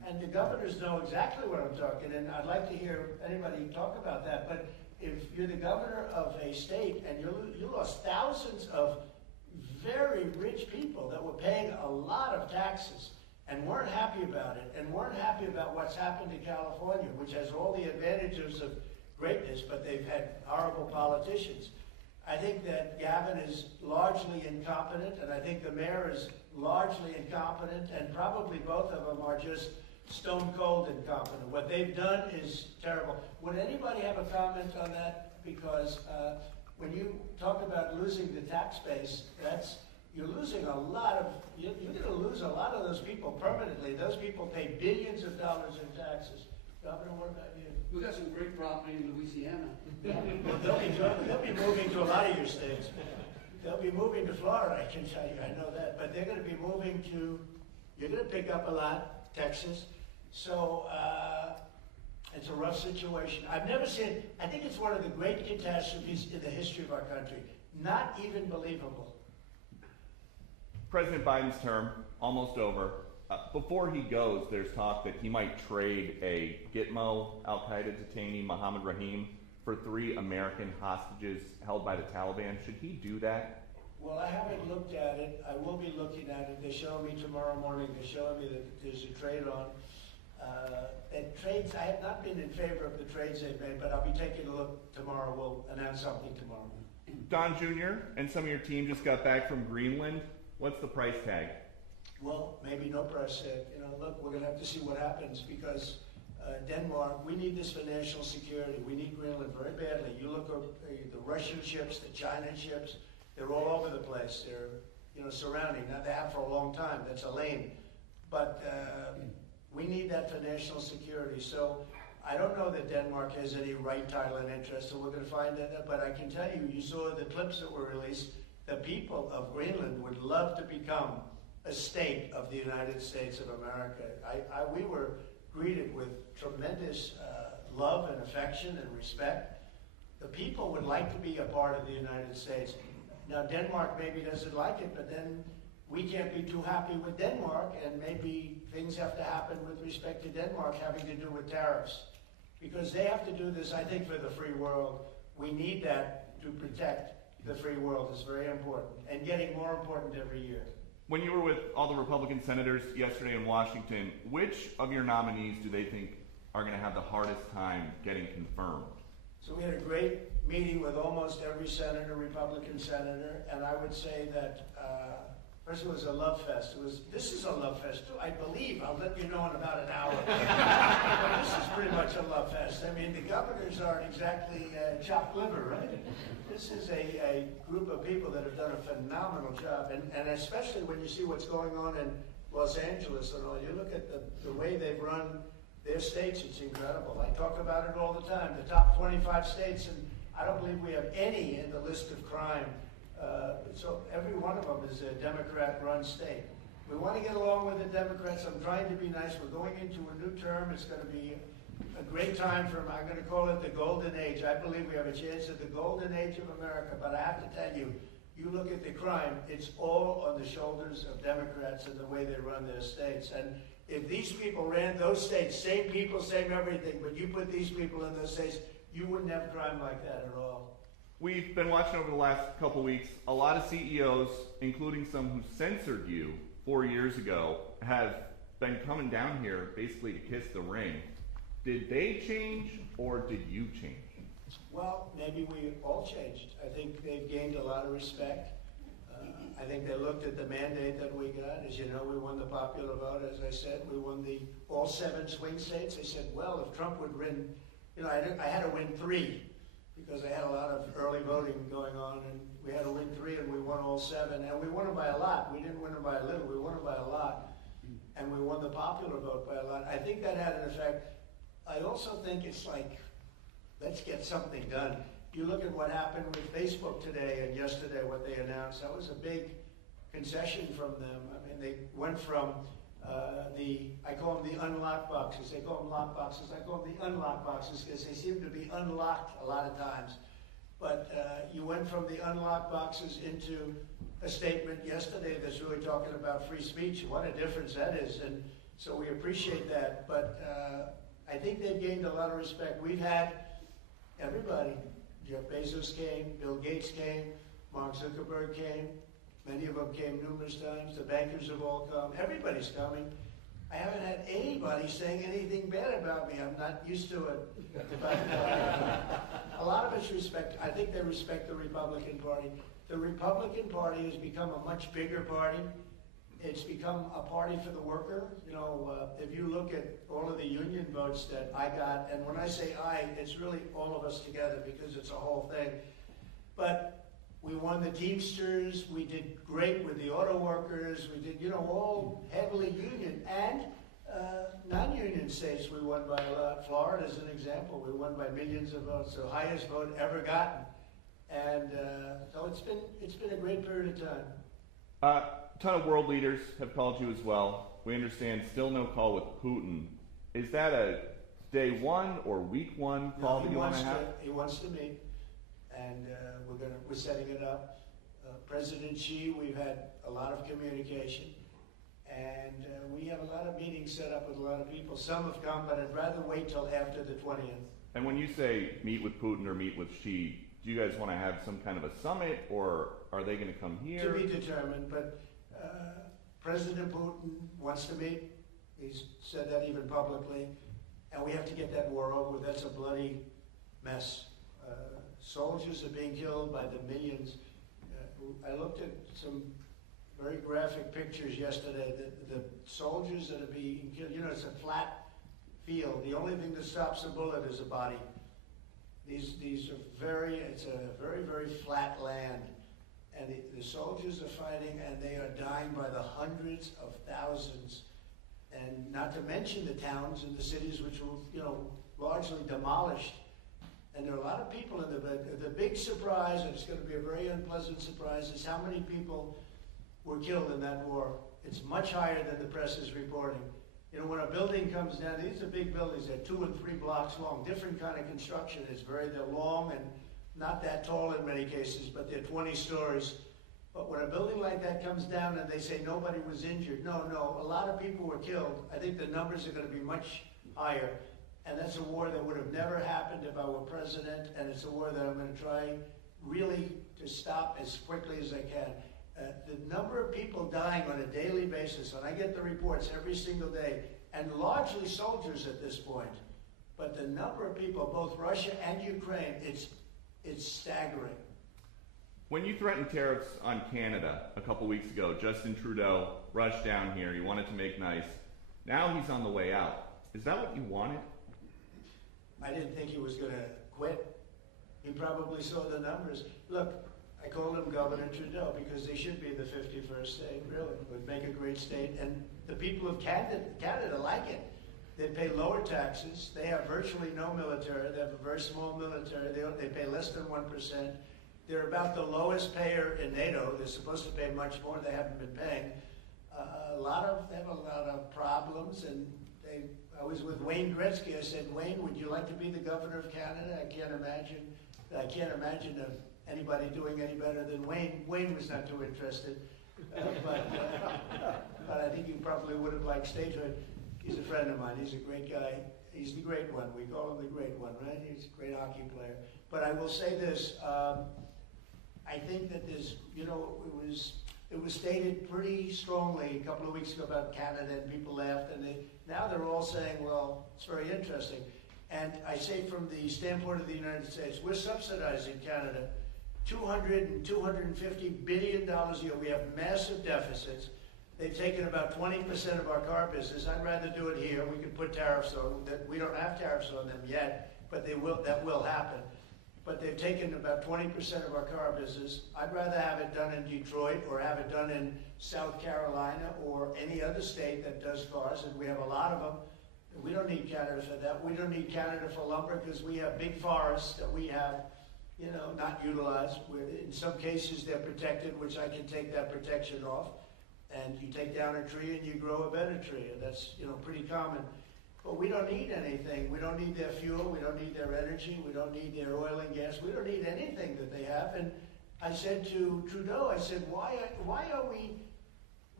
And the governors know exactly what I'm talking, and I'd like to hear anybody talk about that. But if you're the governor of a state and you lost thousands of very rich people that were paying a lot of taxes and weren't happy about it, and weren't happy about what's happened to California, which has all the advantages of greatness, but they've had horrible politicians. I think that Gavin is largely incompetent, and I think the mayor is largely incompetent, and probably both of them are just stone cold incompetent. What they've done is terrible. Would anybody have a comment on that? Because when you talk about losing the tax base, you're losing a lot of, you're going to lose a lot of those people permanently. Those people pay billions of dollars in taxes. Governor, what about you? We got some great property in Louisiana. Well, they'll be moving to a lot of your states. They'll be moving to Florida, I can tell you, I know that. But they're going to be moving to, you're going to pick up a lot, Texas. So it's a rough situation. I've never seen, I think it's one of the great catastrophes in the history of our country. Not even believable. President Biden's term, almost over. Before he goes, there's talk that he might trade a Gitmo al-Qaeda detainee, Mohammed Rahim, for 3 American hostages held by the Taliban. Should he do that? Well, I haven't looked at it. I will be looking at it. They're showing me tomorrow morning. They're showing me that there's a trade on. And trades, I have not been in favor of the trades they've made, but I'll be taking a look tomorrow. We'll announce something tomorrow. Don Jr. and some of your team just got back from Greenland. What's the price tag? Well, maybe no price tag. You know, look, we're going to have to see what happens because Denmark, we need this for national security. We need Greenland very badly. You look at the Russian ships, the China ships, they're all over the place. They're, you know, surrounding. Now, they have for a long time. That's a lane. But we need that for national security. So I don't know that Denmark has any right, title, and interest, so we're going to find that. But I can tell you, you saw the clips that were released. The people of Greenland would love to become a state of the United States of America. We were greeted with tremendous love and affection and respect. The people would like to be a part of the United States. Now, Denmark maybe doesn't like it, but then we can't be too happy with Denmark, and maybe things have to happen with respect to Denmark having to do with tariffs. Because they have to do this, I think, for the free world. We need that to protect the free world. It's very important, and getting more important every year. When you were with all the Republican senators yesterday in Washington, which of your nominees do they think are going to have the hardest time getting confirmed? So we had a great meeting with almost every senator, Republican senator, and I would say that first it was a love fest. This is a love fest too, I believe. I'll let you know in about an hour. But this is pretty much a love fest. I mean, the governors aren't exactly chopped liver, right? This is a group of people that have done a phenomenal job, and especially when you see what's going on in Los Angeles and all. You look at the way they've run their states, it's incredible. I talk about it all the time. The top 25 states, and I don't believe we have any in the list of crime. So every one of them is a Democrat-run state. We want to get along with the Democrats. I'm trying to be nice. We're going into a new term. It's going to be a great time for them. I'm going to call it the golden age. I believe we have a chance at the golden age of America. But I have to tell you, you look at the crime, it's all on the shoulders of Democrats and the way they run their states. And if these people ran those states, same people, same everything, but you put these people in those states, you wouldn't have crime like that at all. We've been watching over the last couple weeks, a lot of CEOs, including some who censored you 4 years ago, have been coming down here basically to kiss the ring. Did they change or did you change? Well, maybe we all changed. I think they've gained a lot of respect. I think they looked at the mandate that we got. As you know, we won the popular vote, as I said. We won all 7 swing states. They said, well, if Trump would win, you know, I had to win 3 because I had a lot of early voting going on, and we had to win 3, and we won all 7. And we won them by a lot. We didn't win them by a little. We won them by a lot. And we won the popular vote by a lot. I think that had an effect. I also think it's like, let's get something done. You look at what happened with Facebook today and yesterday, what they announced. That was a big concession from them. I mean, they went from I call them the unlock boxes. They call them lock boxes. I call them the unlock boxes because they seem to be unlocked a lot of times. But you went from the unlock boxes into a statement yesterday that's really talking about free speech. What a difference that is. And So we appreciate that, but I think they've gained a lot of respect. We've had everybody. Jeff Bezos came, Bill Gates came, Mark Zuckerberg came. Many of them came numerous times. The bankers have all come. Everybody's coming. I haven't had anybody saying anything bad about me. I'm not used to it. But a lot of it's respect. I think they respect the Republican Party. The Republican Party has become a much bigger party. It's become a party for the worker. You know, if you look at all of the union votes that I got, and when I say I, it's really all of us together because it's a whole thing. But we won the Teamsters, we did great with the auto workers, we did, you know, all heavily union, and non-union states we won by a lot. Florida is an example, we won by millions of votes, the highest vote ever gotten. And so it's been a great period of time. A ton of world leaders have called you as well. We understand still no call with Putin. Is that a day one or week one call that you want to have? He wants to meet, and we're setting it up. President Xi, we've had a lot of communication, and we have a lot of meetings set up with a lot of people. Some have come, but I'd rather wait till after the 20th. And when you say meet with Putin or meet with Xi, do you guys want to have some kind of a summit, or are they going to come here? To be determined, but President Putin wants to meet. He's said that even publicly, and we have to get that war over with. That's a bloody mess. Soldiers are being killed by the millions. I looked at some very graphic pictures yesterday. The soldiers that are being killed, you know, it's a flat field. The only thing that stops a bullet is a body. These are it's a very, very flat land. And the soldiers are fighting, and they are dying by the hundreds of thousands. And not to mention the towns and the cities which were, you know, largely demolished. And there are a lot of people in the big surprise, and it's going to be a very unpleasant surprise, is how many people were killed in that war. It's much higher than the press is reporting. You know, when a building comes down, these are big buildings, they're 2 and 3 blocks long, different kind of construction. They're long and not that tall in many cases, but they're 20 stories. But when a building like that comes down and they say nobody was injured, no, a lot of people were killed. I think the numbers are going to be much higher. And that's a war that would have never happened if I were president, and it's a war that I'm going to try really to stop as quickly as I can. The number of people dying on a daily basis, and I get the reports every single day, and largely soldiers at this point, but the number of people, both Russia and Ukraine, it's staggering. When you threatened tariffs on Canada a couple weeks ago, Justin Trudeau rushed down here. He wanted to make nice. Now he's on the way out. Is that what you wanted? I didn't think he was going to quit. He probably saw the numbers. Look, I called him Governor Trudeau because they should be the 51st state, really. It would make a great state. And the people of Canada like it. They pay lower taxes. They have virtually no military. They have a very small military. They pay less than 1%. They're about the lowest payer in NATO. They're supposed to pay much more. They haven't been paying. They have a lot of problems, and I was with Wayne Gretzky. I said, Wayne, would you like to be the governor of Canada? I can't imagine anybody doing any better than Wayne. Wayne was not too interested, but I think he probably would have liked statehood. He's a friend of mine. He's a great guy. He's the great one. We call him the great one, right? He's a great hockey player. But I will say this. I think that there's, you know, it was stated pretty strongly a couple of weeks ago about Canada, and people laughed, and now they're all saying, well, it's very interesting. And I say from the standpoint of the United States, we're subsidizing Canada $200 and $250 billion a year. We have massive deficits. They've taken about 20% of our car business. I'd rather do it here. We could put tariffs on that. We don't have tariffs on them yet, but that will happen. But they've taken about 20% of our car business. I'd rather have it done in Detroit or have it done in South Carolina or any other state that does cars, and we have a lot of them. We don't need Canada for that. We don't need Canada for lumber because we have big forests that we have, you know, not utilized. In some cases, they're protected, which I can take that protection off. And you take down a tree and you grow a better tree. And that's, you know, pretty common. But we don't need anything. We don't need their fuel. We don't need their energy. We don't need their oil and gas. We don't need anything that they have. And I said to Trudeau, I said, why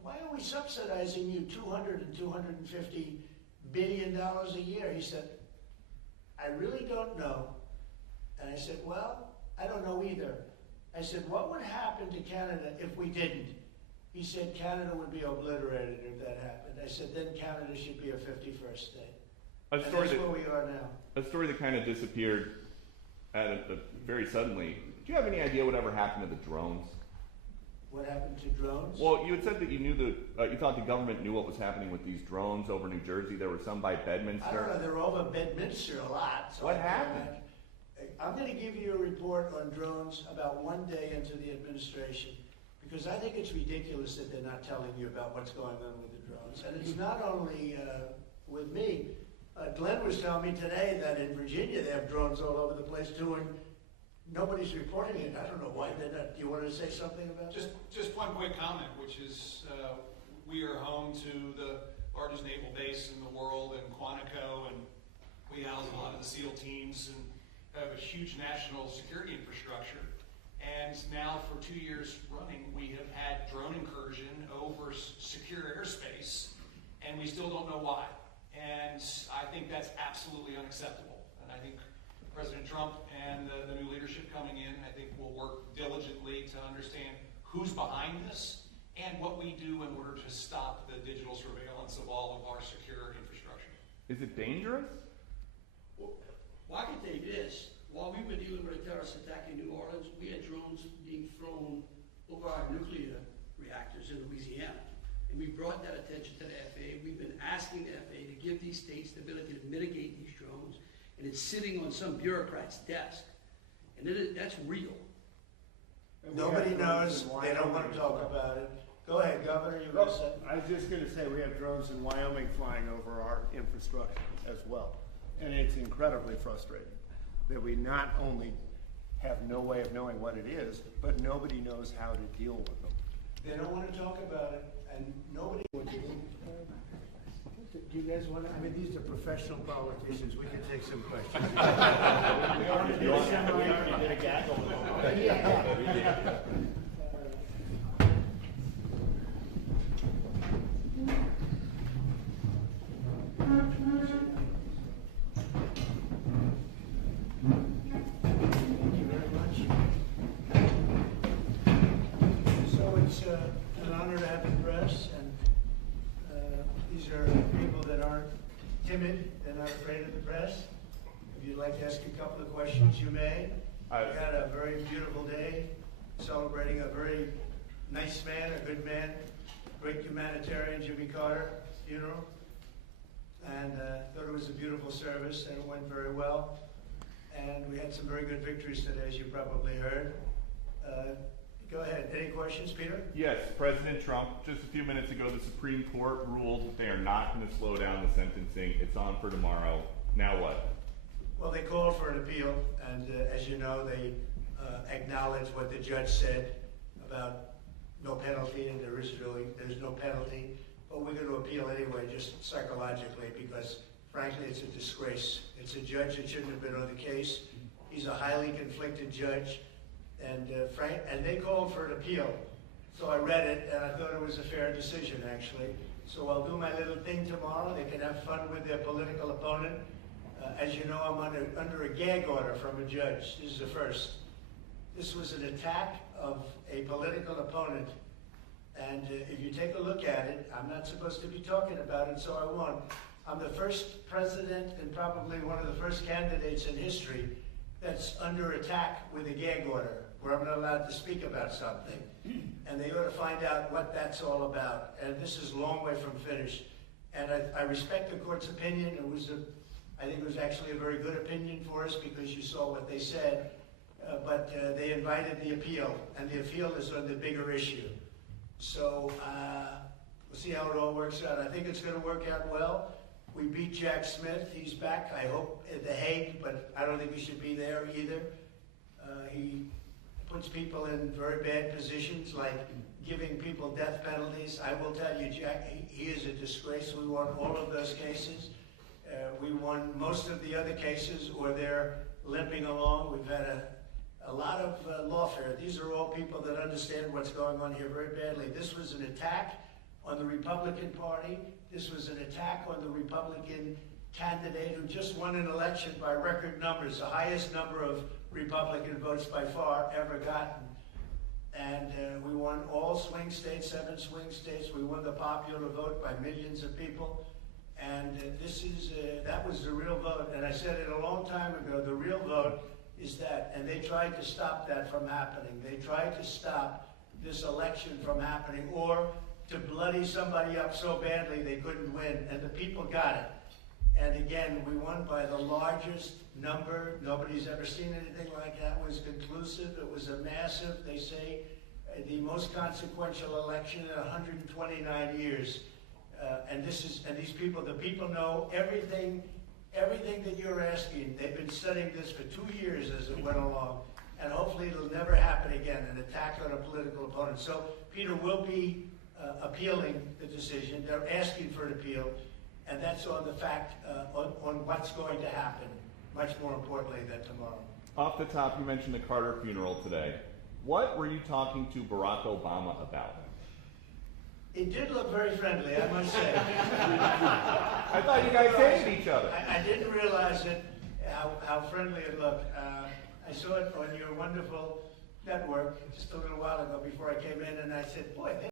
why are we subsidizing you $200 and $250 billion a year? He said, I really don't know. And I said, well, I don't know either. I said, what would happen to Canada if we didn't? He said, Canada would be obliterated if that happened. I said, then Canada should be a 51st state. And that's where we are now. A story that kind of disappeared very suddenly. Do you have any idea whatever happened to the drones? What happened to drones? Well, you had said that you knew you thought the government knew what was happening with these drones over New Jersey. There were some by Bedminster. I don't know. They're over Bedminster a lot. So what happened? I'm going to give you a report on drones about one day into the administration, because I think it's ridiculous that they're not telling you about what's going on with the drones. And it's not only with me. Glenn was telling me today that in Virginia they have drones all over the place too, and nobody's reporting it. I don't know why they're not. Do you want to say something about it? Just one quick comment, which is we are home to the largest naval base in the world in Quantico, and we house a lot of the SEAL teams and have a huge national security infrastructure. And now for 2 years running, we have had drone incursion over secure airspace, and we still don't know why. And I think that's absolutely unacceptable. And I think President Trump and the new leadership coming in, I think will work diligently to understand who's behind this and what we do in order to stop the digital surveillance of all of our secure infrastructure. Is it dangerous? Well, I can tell you this. While we were dealing with a terrorist attack in New Orleans, we had drones being thrown over our nuclear reactors in Louisiana. And we brought that attention to the FAA. We've been asking the FAA to give these states the ability to mitigate these drones. And it's sitting on some bureaucrat's desk. And that's real. Nobody knows. They don't want to talk about it. Go ahead, Governor. You were going to say? I was just going to say we have drones in Wyoming flying over our infrastructure as well. And it's incredibly frustrating that we not only have no way of knowing what it is, but nobody knows how to deal with them. They don't want to talk about it, and nobody. Do you guys want to? I mean, these are professional politicians. We can take some questions. We already did a gaggle. Yeah. Thank you very much. So it's an honor to have the press, and these are people that aren't timid, they're not afraid of the press. If you'd like to ask a couple of questions, you may. We had a very beautiful day, celebrating a very nice man, a good man, great humanitarian, Jimmy Carter funeral. And thought it was a beautiful service, and it went very well. And we had some very good victories today, as you probably heard. Go ahead. Any questions, Peter? Yes, President Trump, just a few minutes ago, the Supreme Court ruled that they are not going to slow down the sentencing. It's on for tomorrow. Now what? Well, they called for an appeal, and as you know, they acknowledged what the judge said about no penalty, and there's no penalty. But we're going to appeal anyway, just psychologically, because frankly, it's a disgrace. It's a judge that shouldn't have been on the case. He's a highly conflicted judge, and they called for an appeal. So I read it, and I thought it was a fair decision, actually. So I'll do my little thing tomorrow. They can have fun with their political opponent. As you know, I'm under a gag order from a judge. This is the first. This was an attack of a political opponent. And if you take a look at it, I'm not supposed to be talking about it, so I won't. I'm the first president and probably one of the first candidates in history that's under attack with a gag order, where I'm not allowed to speak about something. And they ought to find out what that's all about. And this is a long way from finished. And I respect the court's opinion. I think it was actually a very good opinion for us, because you saw what they said. But they invited the appeal, and the appeal is on the bigger issue. So we'll see how it all works out. I think it's going to work out well. We beat Jack Smith. He's back, I hope, at The Hague, but I don't think he should be there either. He puts people in very bad positions, like giving people death penalties. I will tell you, Jack, he is a disgrace. We won all of those cases. We won most of the other cases, or they're limping along. We've had a lot of lawfare. These are all people that understand what's going on here very badly. This was an attack on the Republican Party. This was an attack on the Republican candidate who just won an election by record numbers, the highest number of Republican votes by far ever gotten. And we won all swing states, 7 swing states. We won the popular vote by millions of people. And that was the real vote. And I said it a long time ago, the real vote is that. And they tried to stop that from happening. They tried to stop this election from happening, or to bloody somebody up so badly they couldn't win. And the people got it. And again, we won by the largest number. Nobody's ever seen anything like that. It was conclusive. It was a massive, they say, the most consequential election in 129 years. And these people, the people know everything that you're asking. They've been studying this for 2 years as it went along. And hopefully it'll never happen again, an attack on a political opponent. So Peter will be appealing the decision. They're asking for an appeal. And that's on the fact, on what's going to happen, much more importantly than tomorrow. Off the top, you mentioned the Carter funeral today. What were you talking to Barack Obama about? It did look very friendly, I must say. I thought you guys hated each other. I didn't realize it, how friendly it looked. I saw it on your wonderful network just a little while ago before I came in, and I said, boy,